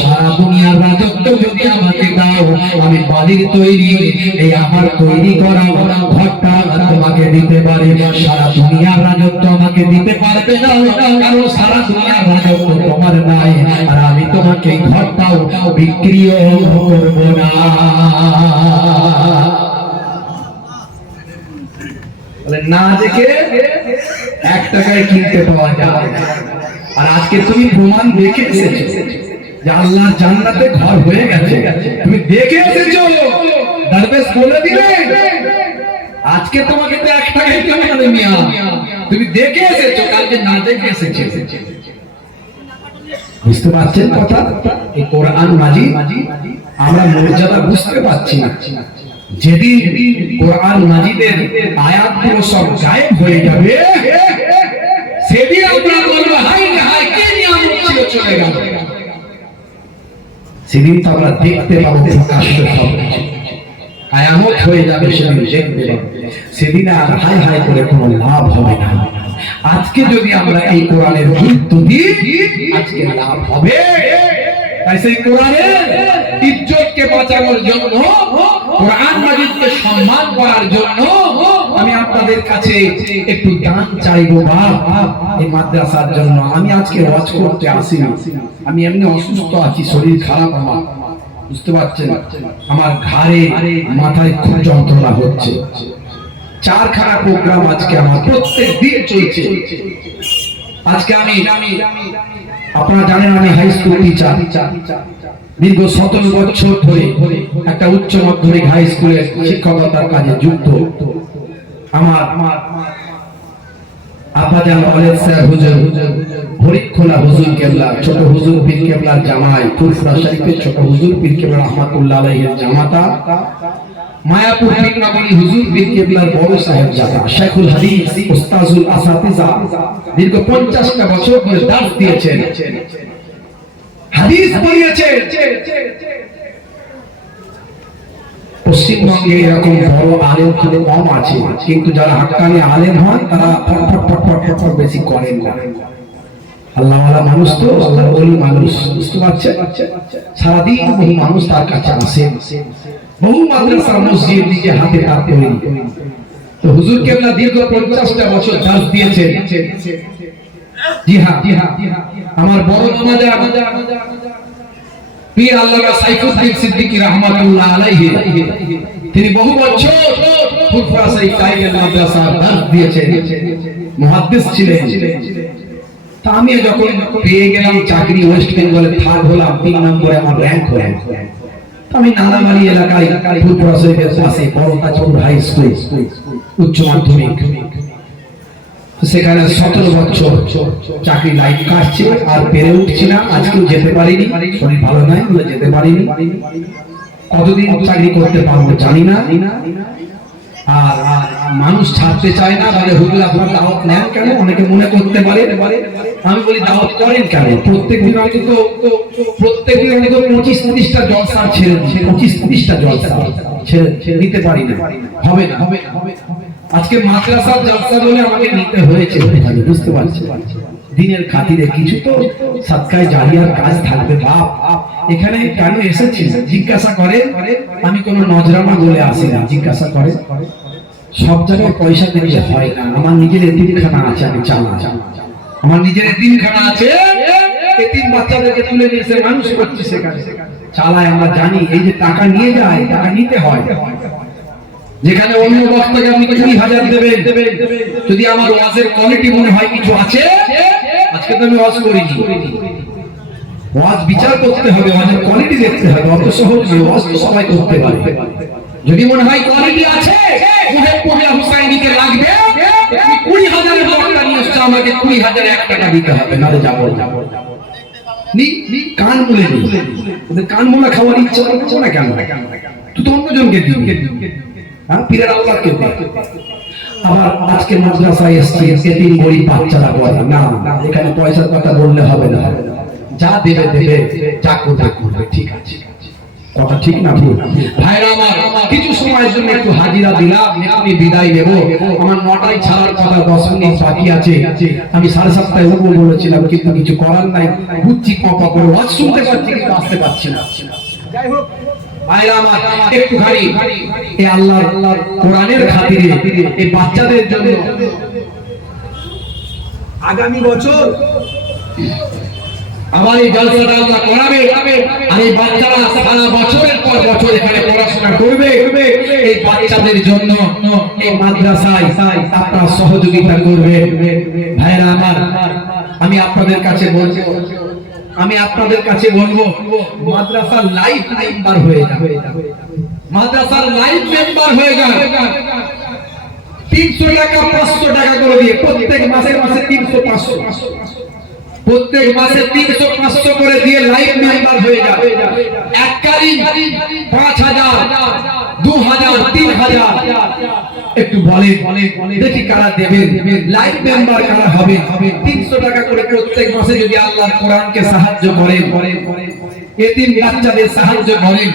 সারা দুনিয়ার রাজত্ব যদি আমাকে দাও, আমি বাড়ির তৈরি এই আমার তৈরি করা ঘরটা তোমাকে দিতে পারি। সারা দুনিয়ার রাজত্ব আমাকে দিতে পারবে না, কারণ সারা দুনিয়ার রাজত্ব তোমার নাই। আর আমি তোমাকে ঘরটাও বিক্রিও করব না। না দেখে 1 টাকায় কিনতে পাওয়া যায়। আর আজকে তুমি প্রমাণ দেখে এসেছো যে আল্লাহর জান্নাতে ঘর হয়ে গেছে, তুমি দেখে এসেছো। দারবেশ বলে দিলে আজকে তোমাকে তো 1 টাকায় কেমন হবে মিয়া, তুমি দেখে এসেছো, কালকে না দেখে এসেছো। বুঝতে পারছেন কথা? এই কোরআন মাজিদ আমরা মর্যাদা বুঝতে পারছি না। যেদিন কোরআন মাজিদের আয়াতগুলো সব গায়েব হয়ে যাবে, সেদিন আমরা বলবো হাই রে হাই, কি নিয়ামত ছিল চলে গেল। সেদিন তো আমরা দেখতে পাবো প্রকাশ্য সব আয়ামত হয়ে যাবে, সেদিন দেখতে পাবো। সেদিন আর হাই হাই করে কোনো লাভ হবে না। আজকে যদি আমরা এই কোরআনের গুরুত্ব দিই, আজকে লাভ হবে। তাই সেই কোরআনের ইজ্জতকে বাঁচানোর জন্য, কোরআন মাজিদকে সম্মান করার জন্য আমি আপনাদের কাছে একটু দান চাইবো। এই মাদ্রাসার জন্য আমি আজকে ওয়াজ করতে আসিনি, আমি এমনি অসুস্থ আছি, শরীর খারাপ আমার। বুঝতে পারছেন? আমার ঘাড়ে মাথায় খুব যন্ত্রণা হচ্ছে। 4খানা প্রোগ্রাম আজকে আমার প্রত্যেক দিন চলছে। আজকে আমি আপনারা জানেন আমি হাই স্কুল টিচার, দীর্ঘ 17 বছর ধরে একটা উচ্চ মাধ্যমিক হাই স্কুলে শিক্ষকতার কাজে যুক্ত। আমার আব্বাজান ওয়ালেদ স্যার হুজুর হরিখোলা হুজুর কেবলা, ছোট হুজুর পীর কেবলার জামাই, ফুরফুরা শরীফের ছোট হুজুর পীর কেবলা রহমাতুল্লাহ আলাইহির জামাতা, মায়াপুর নগরী হুজুর পীর কেবলার বড় সাহেবজাদা, শেখুল হাদিস উস্তাজুল আসাতিজা, দীর্ঘ 50টা বছর ধরে দার্স দিয়েছেন, হাদিস পড়িয়েছেন। পশ্চিমবঙ্গে এরকম বড় আলেম খুব কম আছে, কিন্তু যারা হাক্কানি আলেম হয় তারা ফটফট বেশি করেন না। আল্লাহওয়ালা মানুষ তো, আল্লাহর ওলি মানুষ, বুঝতে পারছেন? সারাদিন বহু মানুষ তার কাছে আসেন, বহু মাদ্রাসা মসজিদ নিজে হাতে কাজ করেন। তো হুজুর কেবলা দীর্ঘ 50টা বছর দাস দিয়েছেন। জি হ্যাঁ, আমার বড় নামাজার পীর আল্লামা সাইফুদ্দিন সিদ্দিকী রাহমাতুল্লাহ আলাইহি, তিনি বহু বছর ফুরফুরা শরীফ কাইমের মাদ্রাসার দাস দিয়েছেন, মুহাদ্দিস ছিলেন। তা আমি যখন পেয়ে গেলাম চাকরি, ওয়েস্ট বেঙ্গলে 3rd হলাম, 3 নম্বরে আমার র‍্যাঙ্ক হলো। আমি নানাবাড়ি এলাকায় ফুরফুরা শরীফের পাশে বড় তাজপুর হাই স্কুল উচ্চ মাধ্যমিক, সেখানে 17 বছর চাকরি লাইফ কাটছে, আর পেরে উঠছি না। আজকেও যেতে পারিনি, শরীর ভালো নাই, যেতে পারিনি। কতদিন চাকরি করতে পারবো জানি না। আর মানুষ ছাড়তে চায় না, বলে হুজুর আপনার দাওয়াত নেন কেন? অনেকে মনে করতে পারে। আমি বলি দাওয়াত করেন কেন? প্রত্যেকদিন আমি তো 25-30টা জলসা ছেড়ে দিই, 25-30টা জলসা ছেড়ে নিতে পারি না, হবে না। আজকে মাদ্রাসার জলসা বলে আমাকে নিতে হয়েছে, বুঝতে পারছি। দিনের খাতিরে কিছু তো সাদকায়ে জারিয়ার কাজ থাকবে। বাপ এখানে কেন এসেছি জিজ্ঞাসা করে, আমি কোনো নজরানা বলে আসি না। জিজ্ঞাসা করে, সব জায়গায় পয়সা দিলে হয় না। আমার নিজের এতিমখানা আছে, আমি চালাই। আমার নিজের এতিমখানা আছে, এতিম বাচ্চাদেরকে তুলে নিয়ে এসে মানুষ করছি, সেখানে চালাই। আমরা জানি এই যে টাকা নিয়ে যায়, টাকা নিতে হয়। যেখানে অন্য বক্তাকে আপনি 20,000 দেবেন, যদি আমার ওয়াজের কোয়ালিটি মনে হয় কিছু আছে, আজকে তো আমি ওয়াজ করিনি, ওয়াজ বিচার করতে হবে, ওয়াজের কোয়ালিটি দেখতে হবে। অত সহজ নয়, ওয়াজ তো সবাই করতে পারে। যদি মনে হয় কোয়ালিটি আছে, মুহাম্মদ হুসাইনিকে লাগবে, 20,000 এর বক্তা নিয়ে এসে আমাকে 20,001 টাকা দিতে হবে, নালে যাব না। কান মুলে নি, ওদের কান মোলা খাওয়ার ইচ্ছা করছে না কেন? তুই তো অন্যজনকে দিবি, হ্যাঁ, পীরের আল্লাহকে দে। আবার আজকে মাদ্রাসায় এসেছি, এতিম গরিব বাচ্চারা বলে না, এখানে পয়সার কথা বললে হবে না, যা দেবে দেবে, যা করবে করবে, ঠিক আছে। কথা ঠিক না ভুল? ভাইরা আমার, কিছু সময়ের জন্য একটু হাজিরা দিলাম, আমি বিদায় নেব। আমার 9টায় ছাড়ার কথা, 10 মিনিট বাকি আছে। আমি 7:30টায় উঠবো বলেছিলাম, কিন্তু কিছু করার নাই, বুঝছি কপা করে ওয়াজ শুনতে পাচ্ছি, কিন্তু আসতে পারছি না। যাই হোক ভাইরা আমার, একটুখানি এই আল্লাহর কোরআনের খাতিরে এই বাচ্চাদের জন্য আগামী বছর আবার এই জলসাটা আল্লাহ করাবে, আর এই বাচ্চারা সারা বছরের পর বছর এখানে পড়াশোনা করবে। এই বাচ্চাদের জন্য এই মাদ্রাসায় আপনারা সহযোগিতা করবে। ভাইরা আমার, আমি আপনাদের কাছে বলবো, মাদ্রাসার লাইফ মেম্বার হয়ে যাবে, মাদ্রাসার লাইফ মেম্বার হয়ে যাবে। 300 টাকা 500 টাকা করে দিয়ে প্রত্যেক মাসে 300-500, প্রত্যেক মাসে 300-500 করে দিয়ে লাইফ মেম্বার হয়ে যাবে। এককালীন 5,000, 2,000, 3,000 একটু বলে দেখি কারা দেবেন, লাইফ মেম্বার কারা হবে। 300 টাকা করে প্রত্যেক মাসে যদি আল্লাহর কোরআনকে সাহায্য করেন, এতিম বাচ্চাদের সাহায্য করেন,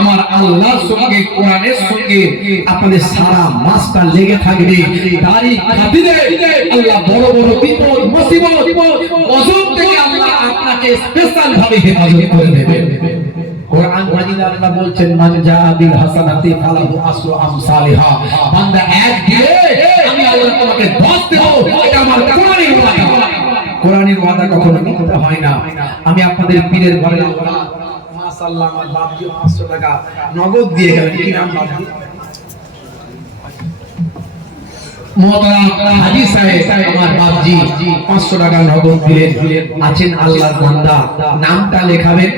আমার আল্লাহর সঙ্গে কোরআনের সঙ্গে আপনাদের সারা মাসটা লেগে থাকবে। তারই খাতিরে আল্লাহ বড় বড় বিপদ মুসিবত গজব থেকে আল্লাহ আপনাকে স্পেশাল ভাবে হেফাজত করে দেবেন। কোরআন মাজিদে আল্লাহ বলছেন, মান জাআ বিল হাসানাতি ফালাহু আসরু আমসালিহা। বান্দা এক দিলে আমি আল্লাহ তোমাকে 10 দেব, এটা আমার কোরআনের ওয়াদা। কোরআনের ওয়াদা কখনো মিথ্যা হয় না। আমি আপনাদের পীরের ঘরে মাশাআল্লাহ আমার বাপজি 500 টাকা নগদ দিয়ে গেলেন। কি নাম বাপজি? মোহতারাম হাজী সাহেব আমার বাপজি 500 টাকা নগদ দিলেন। আছেন আল্লাহর বান্দা, নামটা লেখাবেন,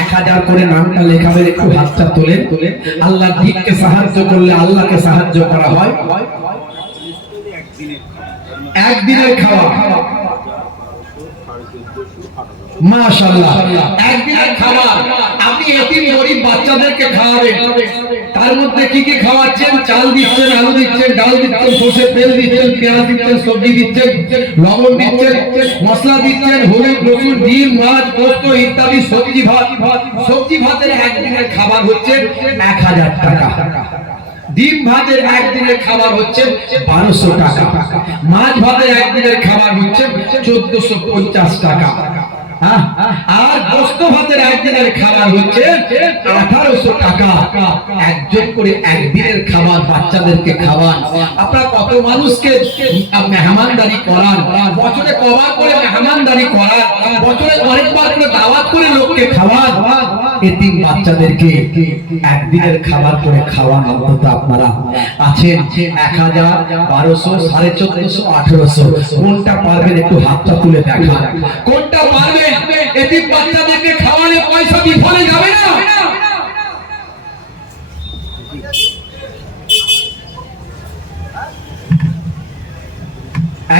1000 করে নামটা লেখাবেন, একটু হাতটা তোলেন। আল্লাহর দিককে সাহায্য করলে আল্লাহকে সাহায্য করা হয়। একদিনের খাওয়া মাশাআল্লাহ, একদিনের খাবার আপনি এতিম গরিব বাচ্চাদেরকে খাওয়াবেন। তার মধ্যে কি কি খাওয়াচ্ছেন? চাল দিচ্ছেন, আলু দিচ্ছেন, ডাল দিচ্ছেন, সরষের তেল দিচ্ছেন, পেঁয়াজ দিচ্ছেন, সবজি দিচ্ছেন, লবণ দিচ্ছেন, মশলা দিচ্ছেন, হলুদ, রসুন, ডিম, মাছ, গোশত ইত্যাদি সবজি ভাত। সবজি ভাতের একদিনের খাবার হচ্ছে 1000 টাকা। ডিম ভাতের একদিনের খাবার হচ্ছে 1200 টাকা। মাছ ভাতের একদিনের খাবার হচ্ছে 1450 টাকা। আর গোশত ভাতের একদিনের খাবার হচ্ছে 1800 টাকা। একজন করে একদিনের খাবার বাচ্চাদেরকে খাওয়ান। আপনারা কত মানুষকে মেহমানদারি করান, বছরে কবার করে মেহমানদারি করান, বছরে অনেকবার করে দাওয়াত করে লোককে খাওয়ান। এতিম বাচ্চাদেরকে একদিনের খাবার করে খাওয়ান। অন্তত আপনারা আছেন 1000, 1200, 1450, 1800, কোনটা পারবেন একটু হাতটা তুলে দেখান। কোনটা পারবেন? এতিম বাচ্চাদেরকে খাওয়ালে পয়সা বিফলে যাবে না।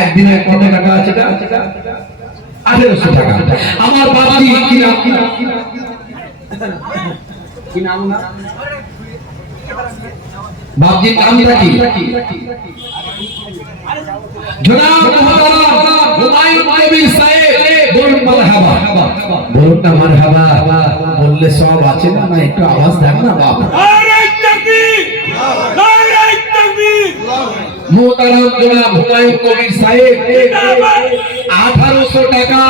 একদিনের কত টাকা আছে? 1800 টাকা। আমার বাবাজি কি নাম? কি নাম না বাবজি নামটা কি? জনাব মুহতারাম হুমায়ুন কবির সাহেব, বলুন মারহাবা। বলুন না মারহাবা, বললে সব আছে না? একটু আওয়াজ দেন না বাপ। নারে তাকবীর, নারে তাকবীর। মুহতারাম জনাব হুমায়ুন কবির সাহেব 1800 টাকা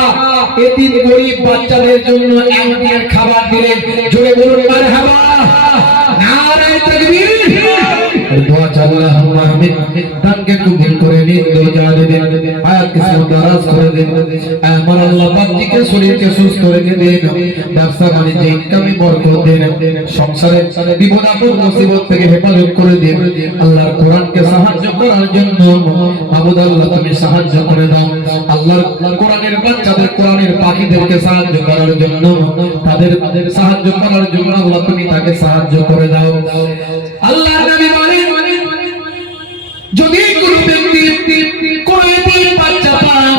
এতিম গরিব বাচ্চাদের জন্য একদিনের খাবার দিলেন। জোরে বলুন মারহাবা, নারে তাকবীর। দোয়া চাল্লাহ আমিন। দানকে কবুল করে নিন, দরজা দেন, হায়াতকে দারাজ করে দেন। আমার আল্লাহ বাচ্চাকে শরীরকে সুস্থ রেখে দেন, ব্যবসা বাণিজ্যে ইনকামে বরকত দেন, সংসারে বিপদ আপদ মুসিবত থেকে হেফাজত করে দেন। আল্লাহর কোরআনকে সাহায্য করার জন্য মাবুদ আল্লাহ তুমি সাহায্য করে দাও। আল্লাহর কোরআনের বাচ্চাদের, কোরআনের পাখিদেরকে সাহায্য করার জন্য, তাদের সাহায্য করার জন্য আল্লাহ তুমি তাকে সাহায্য করে দাও। আল্লাহ নবী বলেন, যদি কোনো ব্যক্তি কোনো এতিম বাচ্চা পায়,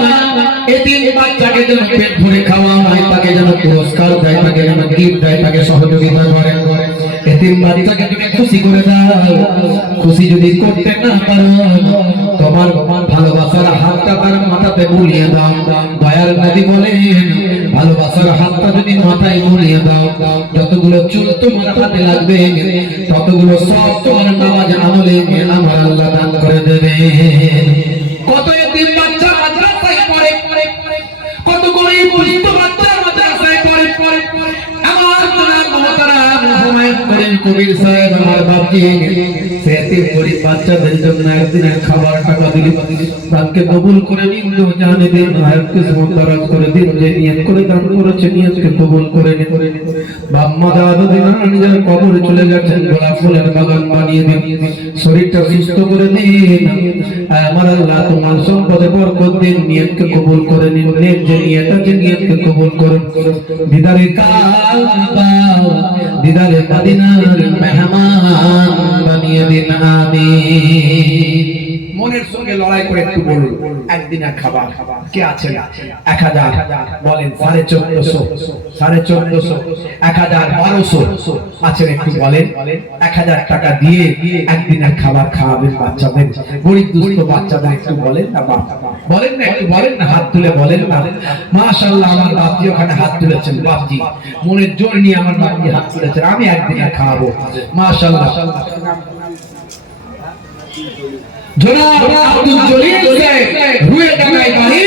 এতিম বাচ্চাকে যেন পেট ভরে খাওয়া হয়, তাকে যেন পুরস্কার দেয়, তাকে যেন গিফট দেয়, তাকে সহযোগিতা করে। এতিম বাচ্চাকে তুমি খুশি করে দাও। খুশি যদি করতে না পারো, তোমার ভালোবাসার হাতটা তার মাথাতে বুলিয়ে দাও। দয়ার নবী বলেন, ভালোবাসার হাতটা যদি মাথায় বুলিয়ে দাও, যতগুলো চুল তোমার হাতে লাগবে ততগুলো সব তোমার নামাজ আমলে আমার আল্লাহ দান করে দেবে। কত এতিম বাচ্চা মাদ্রাসায় পড়ে, কত গরিব বাচ্চা মাদ্রাসায় পড়ে। আমার জনাব মুহতারাম হুমায়ুন কবির সাহেব আমার বাপজি এতিম গরিব বাচ্চাদের জন্য একদিনের খাবার টাকা দিলে তাকে কবুল করে নিন, জানে দিন, হায়াতকে দারাজ করে দিন। যে নিয়ত করে দান করেছে নিয়তকে কবুল করে নিন। বাপ মা দাদা দিন নিজের কবরে চলে গেছেন, গোলাপ ফুলের বাগান বানিয়ে দিন, শরীরটা সুস্থ করে দিন। আমার আল্লাহ তোমার সম্পদে বরকত দিন, নিয়তকে কবুল করে নিন। যে নিয়ত আছে নিয়তকে কবুল করুন। দিদারে কাবা, দিদারে মদিনার মেহমান বানিয়ে দিন, আমিন। মনের সঙ্গে লড়াই করে একটু বলুন, একদিনের খাবার কে আছে? 1000 বলেন, 1450, 1450, 1000, 1200 আছেন একটু বলেন। 1000 টাকা দিয়ে একদিনের খাবার খাওয়াবেন বাচ্চাদের, গরিব দুস্থ বাচ্চাদের। একটু বলেন না বাপ, বলেন না, একটু বলেন না, হাত তুলে বলেন না। মাশাআল্লাহ আমার বাপজি ওখানে হাত তুলেছেন। বাপজি মনের জোর নিয়ে আমার বাপজি হাত তুলেছেন, আমি একদিনের খাওয়াবো। মাশাআল্লাহ। জনাব আব্দুল জলিল সাহেব রুয়ে টাকায় বাড়ি।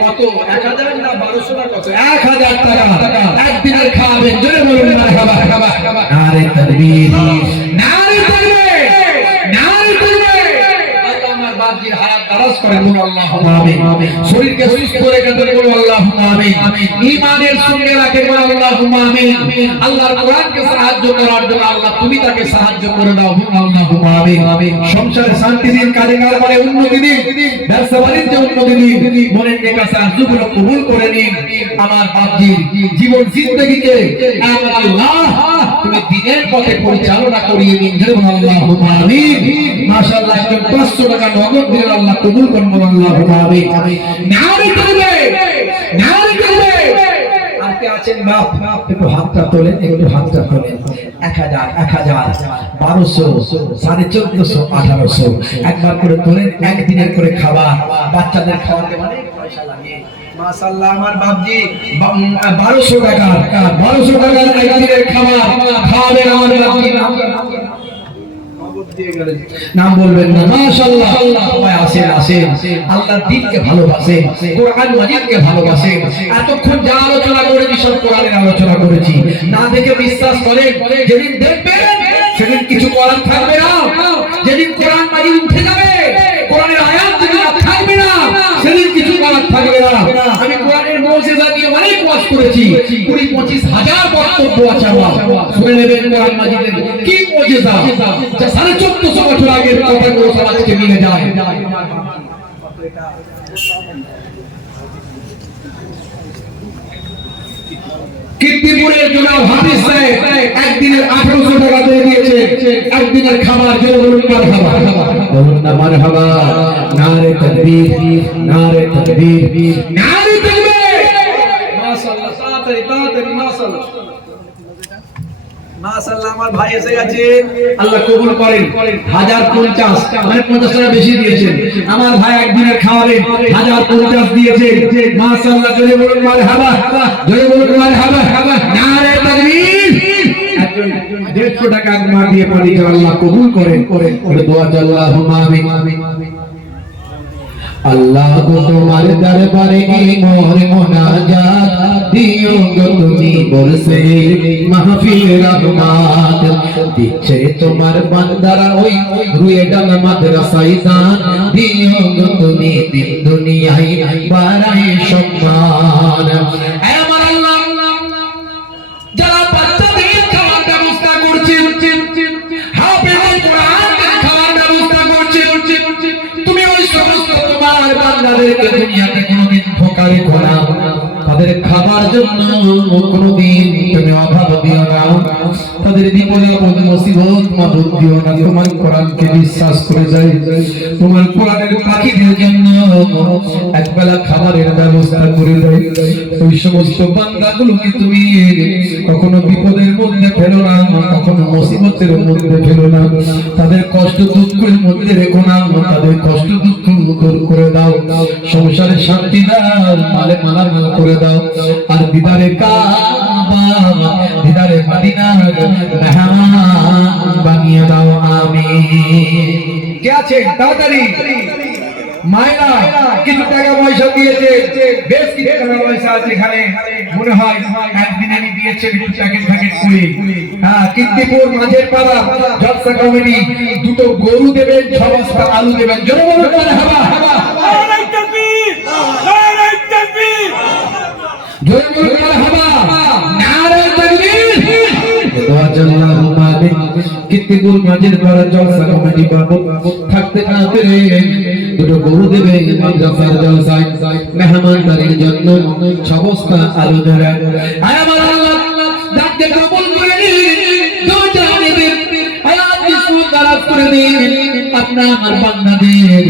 কত? 1000 না 1200 না কত? 1000 টাকা একদিনের খাওয়াবেন। জোরে বলুন মারহাবা। নারে তাকবীর, নারে তাকবীর, নারে তাকবীর। আল্লাহ আমার বাপজির হায়াত দারাজ করেন, বলুন আল্লাহুম্মা আমিন। শরীরকে সুস্থ রেখে দেন, বলুন আল্লাহুম্মা আমিন। ঈমানের সঙ্গে রাখেন, বলুন আল্লাহুম্মা আমিন। আল্লাহর কোরআনকে সাহায্য করার জন্য আল্লাহ তুমি তাকে সাহায্য করে দাও, বলুন আল্লাহুম্মা আমিন। সংসারে শান্তি দিন, কাজে কারবারে উন্নতি দিন, ব্যবসা বাণিজ্যে উন্নতি দিন, মনের নেকাসা আরজুগুলো কবুল করে নিন। আমার বাপজির জীবন জিন্দেগিকে আল্লাহ তুমি দিনের পথে পরিচালনা করিয়ে নিন, বলুন আল্লাহুম্মা আমিন। মাশাআল্লাহ, একজন 500 টাকা নগদ দিলেন, আল্লাহ কবুল করুন, বলুন আল্লাহুম্মা আমিন। নারে তাকবীর, নারে তাকবীর। আর কে আছেন বাপ, একটু হাতটা তোলেন, একটু হাতটা তোলেন। 1000, 1000, 1200, 1450, 1800 একবার করে তোলেন। একদিনের করে খাবার বাচ্চাদের খাওয়াতে মানে পয়সা লাগে। মাশাআল্লাহ, আমার বাপজি 1200 টাকা, 1200 টাকার একদিনের খাবার খাওয়াবেন আমার বাপজি। নাম বলবেন না। মাশাআল্লাহ, সবাই আসেন, আসেন। আল্লাহর দ্বীনকে ভালোবাসেন, কোরআন মাজিদকে ভালোবাসেন। এতক্ষণ যা আলোচনা করেছি সব কোরআনের আলোচনা করেছি। না দেখে বিশ্বাস করেন, যেদিন দেখবেন সেদিন কিছু করার থাকবে না। যেদিন কোরআন মাজিদ উঠে যাবে, কোরআনের আয়াত যেদিন থাকবে না, সেদিন কিছু করার থাকবে না। আমি কোরআনের মুজিজা নিয়ে অনেক ওয়াজ করেছি, 20-25 হাজার বক্তব্য আছে আমার। শুনে নেবেন কোরআন মাজিদের কি মুজিজা, যা 1450 বছর আগের কথাগুলো সমাজকে মিলে যায়। কীর্তিপুরের জনাব হাফিজ সাহেব একদিনের 1800 টাকা দিয়ে দিয়েছে, একদিনের খাবার। জোরে বলুন মারহাবা, বলুন না মারহাবা। নারে তাকবীর, নারে তাকবীর, নারে তাকবীর। মাশাআল্লাহ, তাড়াতাড়ি তাড়াতাড়ি। মাশাআল্লাহ, মাশাআল্লাহ, আমার ভাই এসে গেছে, আল্লাহ কবুল করেন। 1050 মানে 50 টাকা বেশি দিয়েছেন। আমার ভাই একদিনের খাওয়াবেন, 1050 দিয়েছেন। মাশাআল্লাহ, জোরে বলুন মারহাবা, জোরে বলুন মারহাবা। নারে তাকবীর। একজন 150 টাকা মা দিয়ে পাঠিয়েছেন, আল্লাহ কবুল করেন। করে দোয়া আল্লাহুম্মা আমিন। আল্লাহ গো তোমার দরবারে এই মোর মোনাজাত দিও গো তুমি বরসে মাহফিল রহমাত। দিচ্ছে তোমার বান্দারা ওই রুয়ে ডাল মাদ্রাসায় দান দিও গো তুমি দিন দুনিয়ায় বাড়াই সম্মান। আমার আল্লাহ, যারা বাচ্চাদের খাওয়ার ব্যবস্থা করছে, হাফেজ কোরআন খাওয়ার ব্যবস্থা করছে, তুমি ওই সমস্ত তোমার বান্দাদেরকে দুনিয়াতে কোনোদিন ধোঁকা রেখো না। তাদের খাবার জন্য কোনোদিন তুমি অভাব দিও না। তাদের বিপদে আপদে মুসিবত মাদুদ দিও না। তোমার কোরআনকে বিশ্বাস করে যায়, তোমার কোরআনের পাখিদের জন্য একবেলা খাবারের ব্যবস্থা করে দেয়। ওই সমস্ত বান্দাগুলোকে তুমি কখনো বিপদের মধ্যে ফেলো না, কখনো মুসিবতের মধ্যে ফেলো না। তাদের কষ্ট দুঃখের মধ্যে রেখো না, তাদের কষ্ট দুঃখ দূর করে দাও। সংসারে শান্তি দাও, মালে মালামাল করে দাও। আর দিদারে কাবা, দিদারে মদিনার মেহমান বানিয়ে দাও, আমিন। কে আছে তাড়াতাড়ি? মায়েরা কিছু টাকা পয়সা দিয়েছে, বেশ কিছু টাকা পয়সা আছে এখানে। মনে হয় একদিনেরই দিয়েছে প্যাকেট করে। হ্যাঁ, কীর্তিপুর মাঝের পাড়া জলসা কমিটি দুটো গরু দেবেন, 6 বস্তা আলু দেবেন। জোরে বলুন মারহাবা। নারে তাকবীর, নারে তাকবীর। জোরে বলুন মারহাবা। নারে তাকবীর। দোয়া আল্লাহুম্মা আমিন। কীর্তিপুর মাঝের পাড়া জলসা কমিটি বাবু থাকতে না পেরে দুটো গরু দেবে মাদ্রাসার জলসায় মেহমানদারির জন্য 6 বস্তা আলু দেবে। আয় আমার আল্লাহ, ডাকতে কবুল করে নিন, দোয়া নেবেন, হায়াত বিসমিল্লাহ দারাজ করে দিন। আপনার আমার বান্দাদের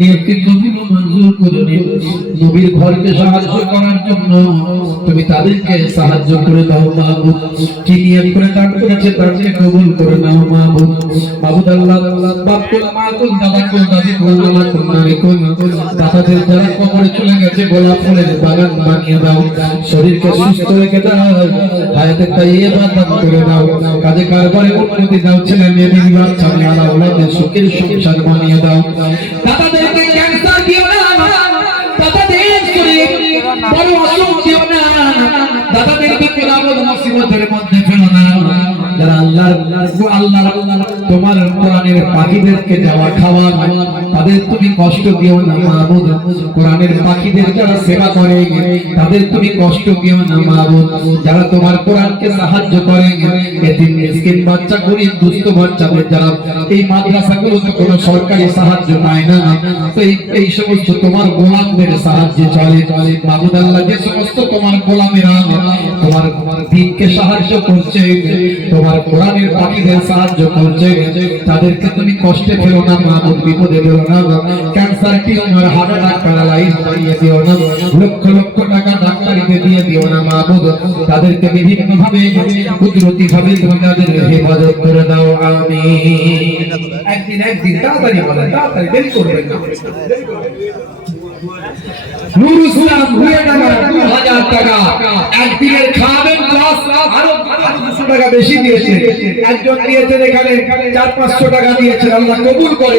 নেকি কবুল মঞ্জুর করে নিন। নবীর ঘরকে সাহায্য করার জন্য তুমি তাদেরকে সাহায্য করে দাও মাহবুব। কি নিয়ত করে দান করেছে তাদেরকে কবুল করে নাও মাহবুব। মাহবুব আল্লাহ, বাপ কোন মা কোন দাদা কোন দাদি কোন নানা কোন নানি কোন দাদাদের যারা কবরে চলে গেছে গোলাপ ফুলের বাগান বানিয়ে দাও। শরীরকে সুস্থ রেখে দাও, হায়াতে তাইয়্যিবা দান করে দাও। কাজে কারবারে উন্নতি দাও, ছেলে মেয়ে বিবি বাচ্চা মেয়েরা ওলাদের সুখের সংসার বানিয়ে দাও। দাদাদেরকে ক্যান্সার দিও না, দাদাদের শরীর বড় অসুখ দিও না, দাদাদেরকে বিপদ মুসিবতের মধ্যে ফেলো না। যারা আল্লাহ তোমার কোরআন কোরআনের পাখিদেরকে যাওয়া খাওয়ার তাদের তুমি কষ্ট দিও না মাবুদ। কোরআনের পাখিদের যারা সেবা করে তাদের তুমি কষ্ট দিও না মাবুদ। যারা তোমার কোরআনকে সাহায্য করে এতিম মিসকিন বাচ্চা গরিব দুস্থ বাচ্চাদের যারা এই মাদ্রাসাগুলোতে কোনো সরকারি সাহায্য পায় না, তো এই সমস্ত তোমার গোলামদের সাহায্যে চলে মাবুদ আল্লাহ। যে সমস্ত তোমার গোলামেরা তোমার দ্বীনকে সাহায্য করছে, তোমার কোরআনের পাখিদের সাহায্য করছে, তাদেরকে তুমি কষ্টে ফেলো না মাবুদ, বিপদে ফেলো না। Cancer tumour heart attack paralyse বানিয়ে দিও না, লক্ষ লক্ষ টাকা ডাক্তারিতে দিয়ে দিও না মাবুদ। তাদেরকে বিভিন্ন ভাবে কুদরতি ভাবে তুমি তাদের হেফাজত করে দাও আমিন। একদিন তাড়াতাড়ি বলেন, তাড়াতাড়ি দেরি করবেন না। নূর ইসলাম 2000 টাকা একদিনের খাবেন প্লাস আরো 200 টাকা বেশি দিয়েছে। একজন দিয়েছেন এখানে 400-500 টাকা দিয়েছেন, আল্লাহ কবুল করে।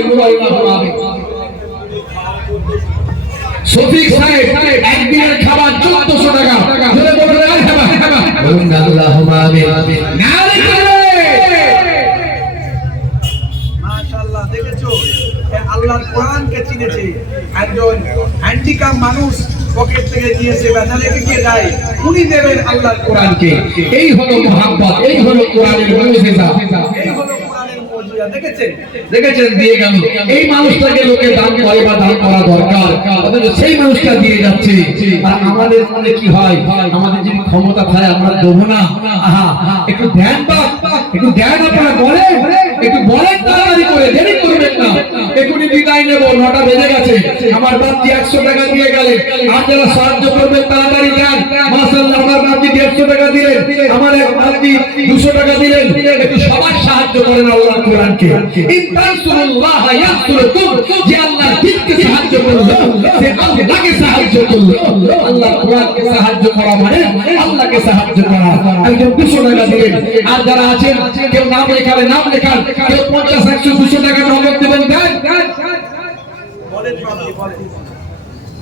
শফিক সাহেব একদিনের খাবার 1400 টাকা। জোরে বলুন আল্লাহুম্মা আমিন। মাশাআল্লাহ, দেখেছো আল্লাহর কোরআনকে চিনেছে। একজন হ্যান্ডিক্যাপ মানুষ পকেট থেকে দিয়েছে, বেচা রেখে গিয়ে যায়, উনি দেবেন আল্লাহর কোরআনকে। এই হলো মুহাব্বত, এই হলো কোরআনের মুজিজা, এই হলো কোরআনের মুজিজা। দেখেছেন দিয়ে গেল। এই মানুষটাকে লোকে দান করে বা দান করা দরকার, অথচ সেই মানুষটা দিয়ে যাচ্ছে। আর আমাদের মনে কি হয়, আমাদের যদি ক্ষমতা থাকে আমরা দেবো না। একটু ধ্যান একটু ধ্যান আপনারা বলেন, একটু বলেন তাড়াতাড়ি করে, দেরি করবেন না। এখনই বিদায় নেব, 9টা বেজে গেছে। আমার বাপজি 100 টাকা দিয়ে গেলেন, আর যারা সাহায্য করবেন তাড়াতাড়ি দেন। মাশাআল্লাহ, আমার বাপজি 150 টাকা দিলেন, আমার এক বাপজি 200 টাকা দিলেন। একটু সবাই সাহায্য করেন আল্লাহর কোরআনকে। ইনতানসুরুল্লাহ ইয়ানসুরকুম, যে আল্লাহর দ্বীনকে সাহায্য করলো সে আল্লাহকে সাহায্য করলো। আল্লাহর কোরআনকে সাহায্য করা মানে আল্লাহকে সাহায্য করা। একজন 200 টাকা দিলেন, আর যারা আছেন কেউ নাম লেখাবে, নাম লেখান, কেউ 50, 100, 200 টাকা নগদ দেবেন, দেন।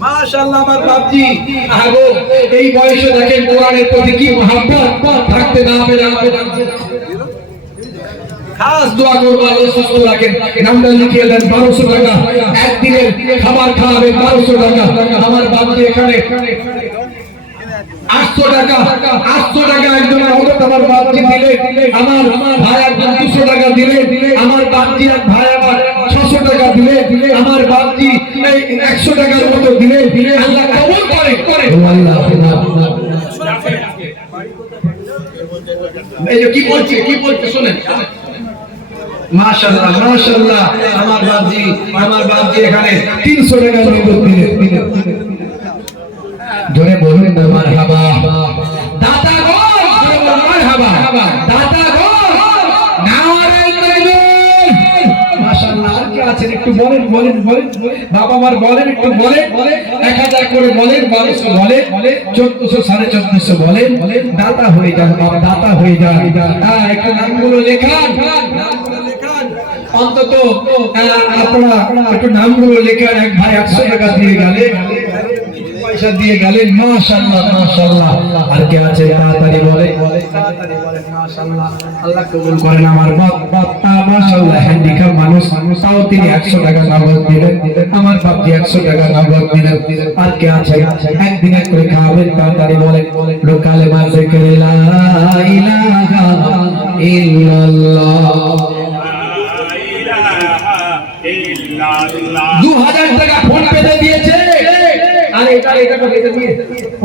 মাশাআল্লাহ, আমার বাপজি আগো এই বয়সে দেখেন কোরআনের প্রতি কি মহব্বত, থাকতে না পেরে খাস দোয়া করবো আল্লাহ সুস্থ রাখেন। নামটা লিখিয়ে দেন 1200 টাকা। একদিনের খাবার খাওয়াবে 1200 টাকা। আমার বাপজি এখানে 800 টাকা, 800 টাকা একজন নগদ আমার বাপজি দিলে। আমার ভাই একজন 200 টাকা দিলে। আমার বাপজি এক ভাই আমার 600 টাকা দিলে। আমার বাপজি এই 100 টাকার মতো দিলে। আল্লাহ কবুল করে। এই যে কি বলছে শুনেন। মাশাআল্লাহ, মাশাআল্লাহ, আমার বাপজি এখানে 300 টাকা নগদ দিলে। জোরে বলুন না মারহাবা। দাতা গো, জোরে বলুন মারহাবা। দাতা গো, নারে তাকবীর। মাশাআল্লাহ, আর কি আছেন একটু বলেন। বাবা আমার বলেন, একটু বলেন। 1000 করে বলেন, 1200 বলেন, 1400, 1450 বলেন। দাতা হয়ে যান বাবা, দাতা হয়ে যান। হ্যাঁ, একটু নামগুলো লেখান, অন্তত আপনারা একটু নামগুলো লেখান। এক ভাই 100 টাকা দিয়ে গেলেন, পয়সা দিয়ে গেলেন। মাশাআল্লাহ, মাশাআল্লাহ। আর কে আছে তাড়াতাড়ি বলে, তাড়াতাড়ি বলে। মাশাআল্লাহ, আল্লাহ কবুল করেন। আমার বাপ মাশাআল্লাহ হ্যান্ডিক্যাপ মানুষ, তাও তিনি 100 টাকা নগদ দিলেন। আমার বাপজি 100 টাকা নগদ দিলেন। আর কে আছে একদিনে করে খাবেন, তাড়াতাড়ি বলেন। লোকালে মাঝে করে লা ইলাহা ইল্লাল্লাহ। 2000 টাকা ফোন পেতে দিয়েছে, আর এটা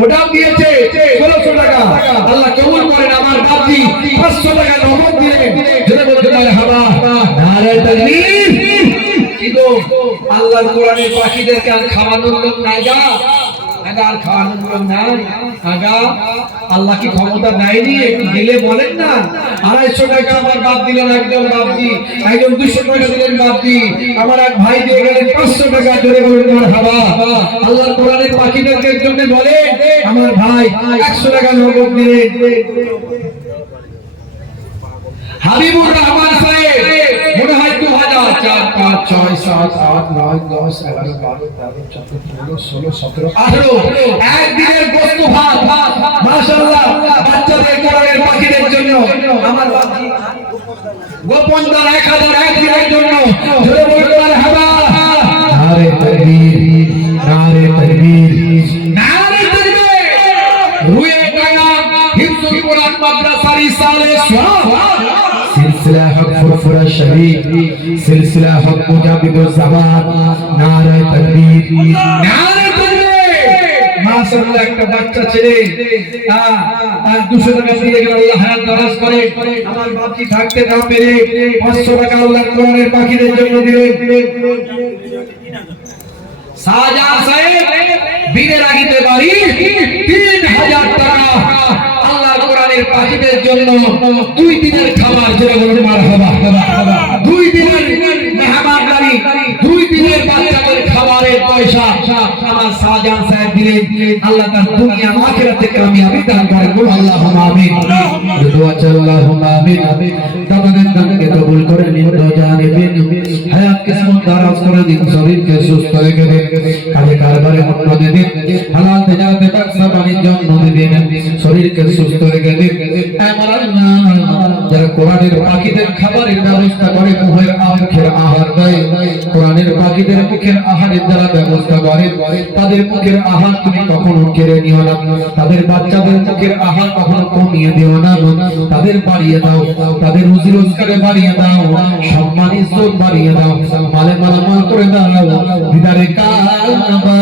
ওটাও দিয়েছে 1600 টাকা। আল্লাহ কবুল করেন। আমার বাপজি 500 টাকা নগদ দিলেন। জোরে বলতে পারে হাবা, নারে তাকবীর। কি গো, আল্লাহর কোরআনের পাখিদেরকে আর খাওয়ানোর লোক নাই গা? আর খাওয়ানোর লোক নাই আগা? আল্লাহ কি ক্ষমতা দেয়নি? একটু দিলে বলেন না। 250 টাকা আমার বাপ দিলেন একজন বাপজি, একজন 200 টাকা দিলেন বাপজি, আমার এক ভাই দিয়ে গেলেন 500 টাকা। জোরে বলুন মারহাবা। আল্লাহর কোরআনের পাখিদেরকে জন্য বলে আমার ভাই 100 টাকা নগদ দিলেন। হাবিবুর রহমান সাহেব মনে হয় 2000, 4, 5, 6, 7, 8, 9, 10, 11, 12, 13, 14, 15, 16, 17, 18 একদিনের গোস্ত ভাত। মাশাআল্লাহ, বাচ্চাদের কোরআনের পাখিদের জন্য আমার বাপজি গোপন দান 1001 দিনের জন্য জোরে বলুন মারহাবা। নারে তাকবীর, নারে তাকবীর, নারে তাকবীর। রুয়ে গায়া হিফজুল কোরআন মাদ্রাসা রিসালে সওয়াব সিলসিলা হক ফুরফুরা শহীদ সিলসিলা হক মুজাহিদুজ জামান। নারে তাকবীর, নারে তাকবীর। মাশাআল্লাহ একটা বাচ্চা ছেলে আর 200 টাকা দিয়ে গেল, আল্লাহ হায়াত দারাজ করে। আমার বাপজি থাকতে না পেরে 500 টাকা আল্লাহ কোরআনের পাখিদের জন্য দিলেন। শাহজাহান সাহেব বীরের আগিতে বাড়ি 3000 টাকা আল্লাহ কোরআনের পাখিদের জন্য 2 দিনের খাবার জোরে বলুন মারহাবা। 2 দিনের মেহমানদারি, 2 দিনের বাচ্চাদের খাবারের পয়সা আমার শাহজাহান সাহেব দিলেন। আল্লাহ তার দুনিয়া আখিরাতে কামিয়াবি দান করেন। বলুন আল্লাহুম্মা আমিন। দোয়া চাই আল্লাহুম্মা আমিন। তাদের দানকে কবুল করে নিন, জানিবেন হায়াত কিসমত দারাজ করে দিন, শরীরকে সুস্থ রেখে দিন, কাজে কারবারে উন্নতি দিন, হালাল তিজারতে ব্যবসা বাণিজ্য উন্নতি দিন, শরীরকে সুস্থ রেখে দিন। আমার আল্লাহ যারা কোরআনের পাখিদের খাবারের ব্যবস্থা করে, মুখের আখের আহার দেয়, কোরআনের পাখিদের মুখের আহারের দ্বারা ব্যবস্থা করে, তাদের মুখের আহার তুমি কখনো কেড়ে নিও না, তাদের বাচ্চাদের মুখের আহার কখনো কমিয়ে দিও না, তাদের বাড়িয়ে দাও, তাদের রুজি রোজগারে বাড়িয়ে দাও, সম্মান ইজ্জত বাড়িয়ে দাও, মালে মালামাল করে দাও, দিদারে কাবা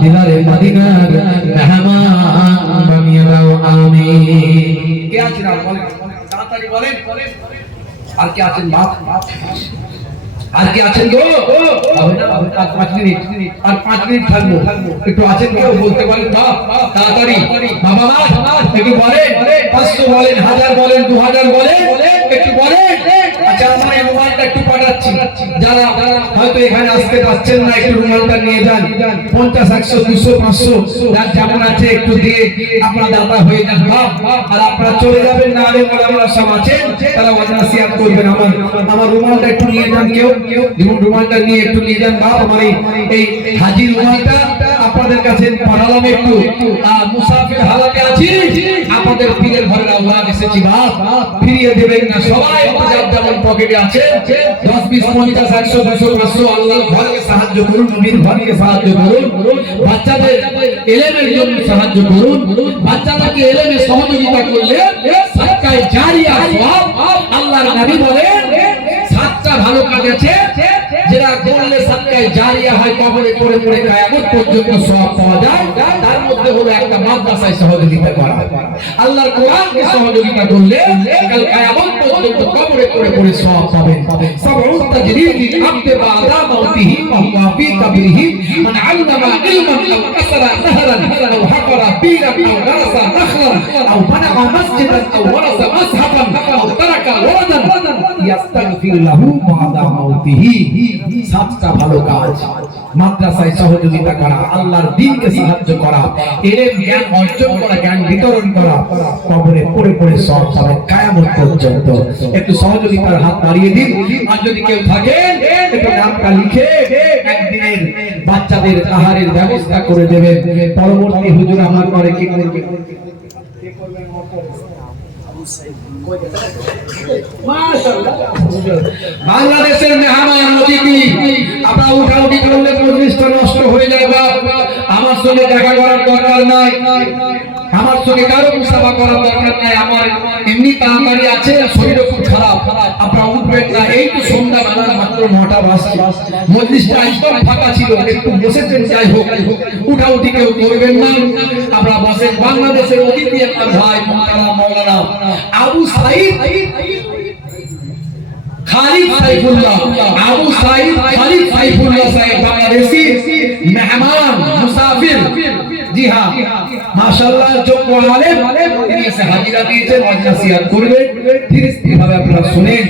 দিদারে মদিনার মেহমান বানিয়ে দাও। আমিন। কে আছেন আর বলেন, তাড়াতাড়ি বলেন। আর কে আছেন বাপ? আর কি আছেন গো? আর 5 মিনিট, আর 5 মিনিট থাকবো। একটু আছেন কেউ বলতে পারেন? বাপ তাড়াতাড়ি, বাবা মা একটু বলেন, 500 বলেন, 1000 বলেন, 2000 বলেন, একটু বলেন। আচ্ছা আমার এই মোবাইলটা একটু পাঠাচ্ছি, যারা হয়তো এখানে আসতে পারছেন না একটু মোবাইলটা নিয়ে যান। 50, 100, 200, 500 যার যেমন আছে একটু দিয়ে আপনারা দাতা হয়ে যান বাপ। আর আপনারা চলে যাবেন না, আরে ওলামারা সব আছেন, তারা ওয়াজিব করবেন। আমার রুমালটা একটু নিয়ে যান, কেউ রুমালটা নিয়ে একটু নিয়ে যান বাপ। আমার এই হাজির রুমালটা আপনাদের কাছে পাঠালাম, একটু মুসাফির হালাতে আছি, আপনাদের পীরের ঘরের আওলাদ এসেছি বাপ, ফিরিয়ে দেবেন না। সবাই যার যেমন পকেটে আছে 10, 20, 50, 100, 200, 500 আল্লাহর ঘরকে সাহায্য করুন, নবীর ঘরকে সাহায্য করুন, বাচ্চাদের ইলমের জন্য সাহায্য করুন। বাচ্চাদেরকে ইলমে সহযোগিতা করলে সাদকায়ে জারিয়া সওয়াব। আল্লাহর নবী বলেন 7টা ভালো কাজ আছে যেটা করলে সাদকায়ে জারিয়া হয়, কবরে পড়ে পড়ে কিয়ামত পর্যন্ত সওয়াব পাওয়া যায়। তার মধ্যে হলো একটা মাদ্রাসায় সহযোগিতা করা, আল্লাহর কোরআনকে সহযোগিতা করলে কাল কিয়ামত পর্যন্ত কবরে পড়ে পড়ে সওয়াব পাবেন। সাবউত তাজরিদ লিল আবদ বা'দা মাউতিহি ওয়া হুয়া ফি কবরিহি মান আল্লামা ইলমান আও কাসারা নাহরান আও হাফারা বীরান আও দারাসা নাখলান আও বানা'a মাসজিদান আও ওয়ারাসা মাসহাফান আও তারাকা ওয়ালাদান ইয়াস্তাগফির লাহু বা'দা মাউতিহি। 7টা ভালো কাজ, মাদ্রাসায় সহযোগিতা করা, আল্লাহর দ্বীনকে সাহায্য করা, ইলম জ্ঞান অর্জন করা, জ্ঞান বিতরণ করা, কবরে পড়ে পড়ে সওয়াব পাবে কিয়ামত পর্যন্ত। একটু সহযোগিতার হাত বাড়িয়ে দিন। আর যদি কেউ থাকেন একটু নামটা লিখে একদিনের বাচ্চাদের আহারের ব্যবস্থা করে দেবেন। পরবর্তী হুজুর আমার পরে কি করবে? বাংলাদেশের মেহমান অতিথি, আপনারা উঠাউঠি করলে পরিবেশটা নষ্ট হয়ে যাবে। আমার সঙ্গে দেখা করার দরকার নাই, আমার সঙ্গে কারো মুসাফা করার দরকার নাই। আমার এমনি তাড়াতাড়ি আছে, শরীরও খুব খারাপ, আপনারা উঠবেন না। এই তো সন্ধ্যা বেলা মাত্র 9টা বাজে, মজলিসটা একদম ফাঁকা ছিল, একটু বসেছেন, যাই হোক উঠাউঠি কেউ করবেন না, আপনারা বসেন। বাংলাদেশের অতিথি আমার ভাই মোহতারাম মাওলানা আবু সাঈদ খালিদ সাইফুল্লাহ, আবু সাঈদ খালিদ সাইফুল্লাহ সাহেব বাংলাদেশি মেহমান মুসাফির। জি হ্যাঁ, মাশাআল্লাহ যোগ্য আলেম, তিনি এসে হাজিরা দিয়েছেন, নসিহত করবেন। ধীরে ধীরে ভাবে আপনারা শুনেন।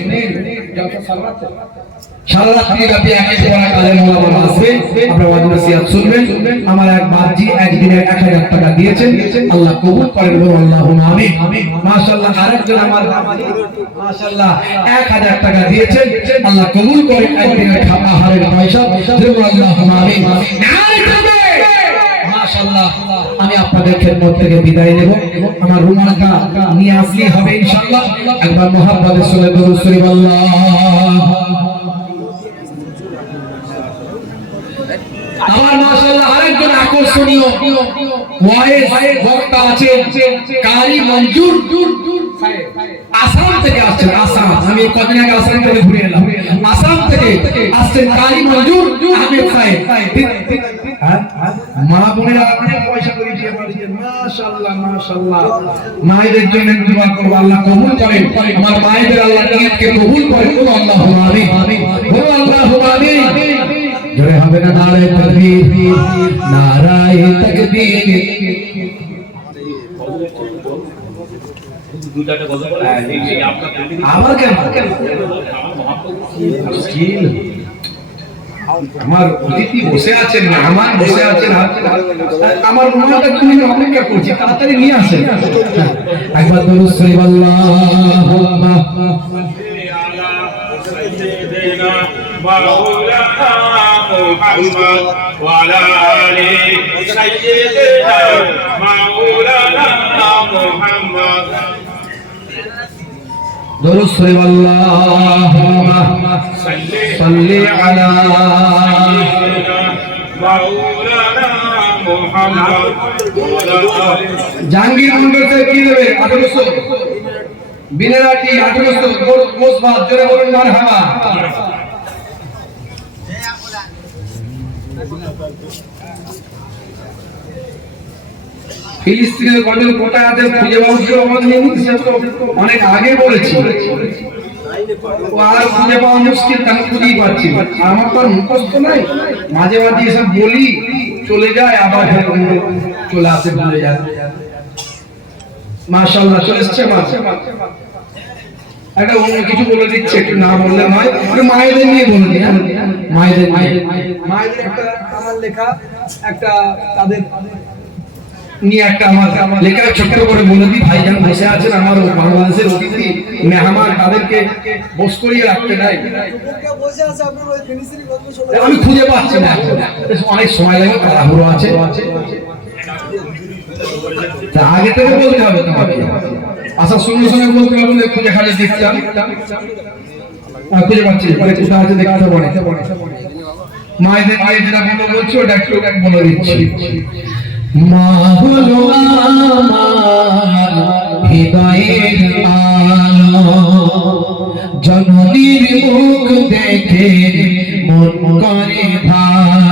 সারা রাত্রি ব্যাপী একের পর এক আলেম ওলামা আসবেন, আপনারা ওয়াজ নসিহত শুনবেন। আমার এক বাপজি একদিনে 1000 টাকা দিয়েছেন, আল্লাহ কবুল করেন, বলুন আল্লাহুম্মা আমিন। মাশাআল্লাহ আরেকজন আমার মাশাআল্লাহ 1000 টাকা দিয়েছেন, আল্লাহ কবুল করেন একদিনের খাওয়া আহারের পয়সা, বলুন আল্লাহুম্মা আমিন। নারে তাকবীর। মাশাআল্লাহ আমি আপনাদের খেদমত থেকে বিদায় নেব। আমার রুমালটা নিয়ে আসলেই হবে ইনশাআল্লাহ। একবার মুহাব্বতের সঙ্গে দরুদ শরীফ আমার মাশাআল্লাহ আরেকজন আকর্ষণীয় ওয়াইজ বক্তা আছে কারি মঞ্জুর আসাম থেকে আসছেন। আসাম, আমি কদিন আগে আসাম থেকে ঘুরে এলাম। আসাম থেকে আসছেন কারি মঞ্জুর আহমেদ সাহেব। মা বোনেরা অনেক পয়সা করে দিয়ে পাঠিয়েছেন। মাশাআল্লাহ মাশাআল্লাহ। মায়েদের জন্য দোয়া করব, আল্লাহ কবুল করেন। আমার মায়েদের আল্লাহ নিয়তকে কবুল করেন। আল্লাহুম্মা আমিন। আল্লাহুম্মা আমিন। জোরে হবে না নারায়ে তাকবীর, নারায়ে তাকবীর। আবার কেন আমার অতিথি বসে আছেন, মেহমান বসে আছেন, আমার রুমালটা তুমি অপেক্ষা করছি, তাড়াতাড়ি নিয়ে আসেন। একবার দরুদ শরীফ আল্লাহুম্মা محمد وعلى آل سيدنا مولانا محمد দরুদ শরীফ আল্লাহুম্মা সাল্লি আলা مولانا محمد জাহাঙ্গীর মন্ডল থেকে কি দেবে? 1800 বিনারাটি 1800 গোস ভাত। জোরে বলুন মারহাবা। ফিলিস্তিনের গজল কোথায় আছে খুঁজে পাওয়া অনেক আগে বলেছি, আর খুঁজে পাওয়া মুশকিল, আমি খুঁজেই পাচ্ছি। আমার তো আর মুখস্থ নাই, মাঝে মাঝে এসব বলি চলে যায়, আবার চলে আসে ভুলে যায়। মাশাআল্লাহ চলে এসছে। একটা অন্য কিছু বলে দিচ্ছে, একটু না বললে নয়, মায়েদের নিয়ে বলে দিই। মায়েদের একটা আমার লেখা, একটা তাদের নিয়ে একটা আমার লেখা ছোট্ট করে বলে দিই। ভাইজান বসে আছেন, আমার বাংলাদেশের অতিথি মেহমান, তাদেরকে বস করিয়ে রাখতে নাই। আমি খুঁজে পাচ্ছি না, অনেক সময় লাগবে, তাড়াহুড়ো আছে। আগে থেকে বলতে হবে তোমাকে, আসার সঙ্গে সঙ্গে বলতে হবে, খুঁজে খালি দেখতাম, খুঁজে পাচ্ছি কোথায় আছে দেখতে পারে। মায়েদের মায়ের যেটা বলছি ওটা একটু বলে দিচ্ছি। মা হলো আমার হৃদয়ের আলো, জননীর মুখ দেখে মন করে ভালো।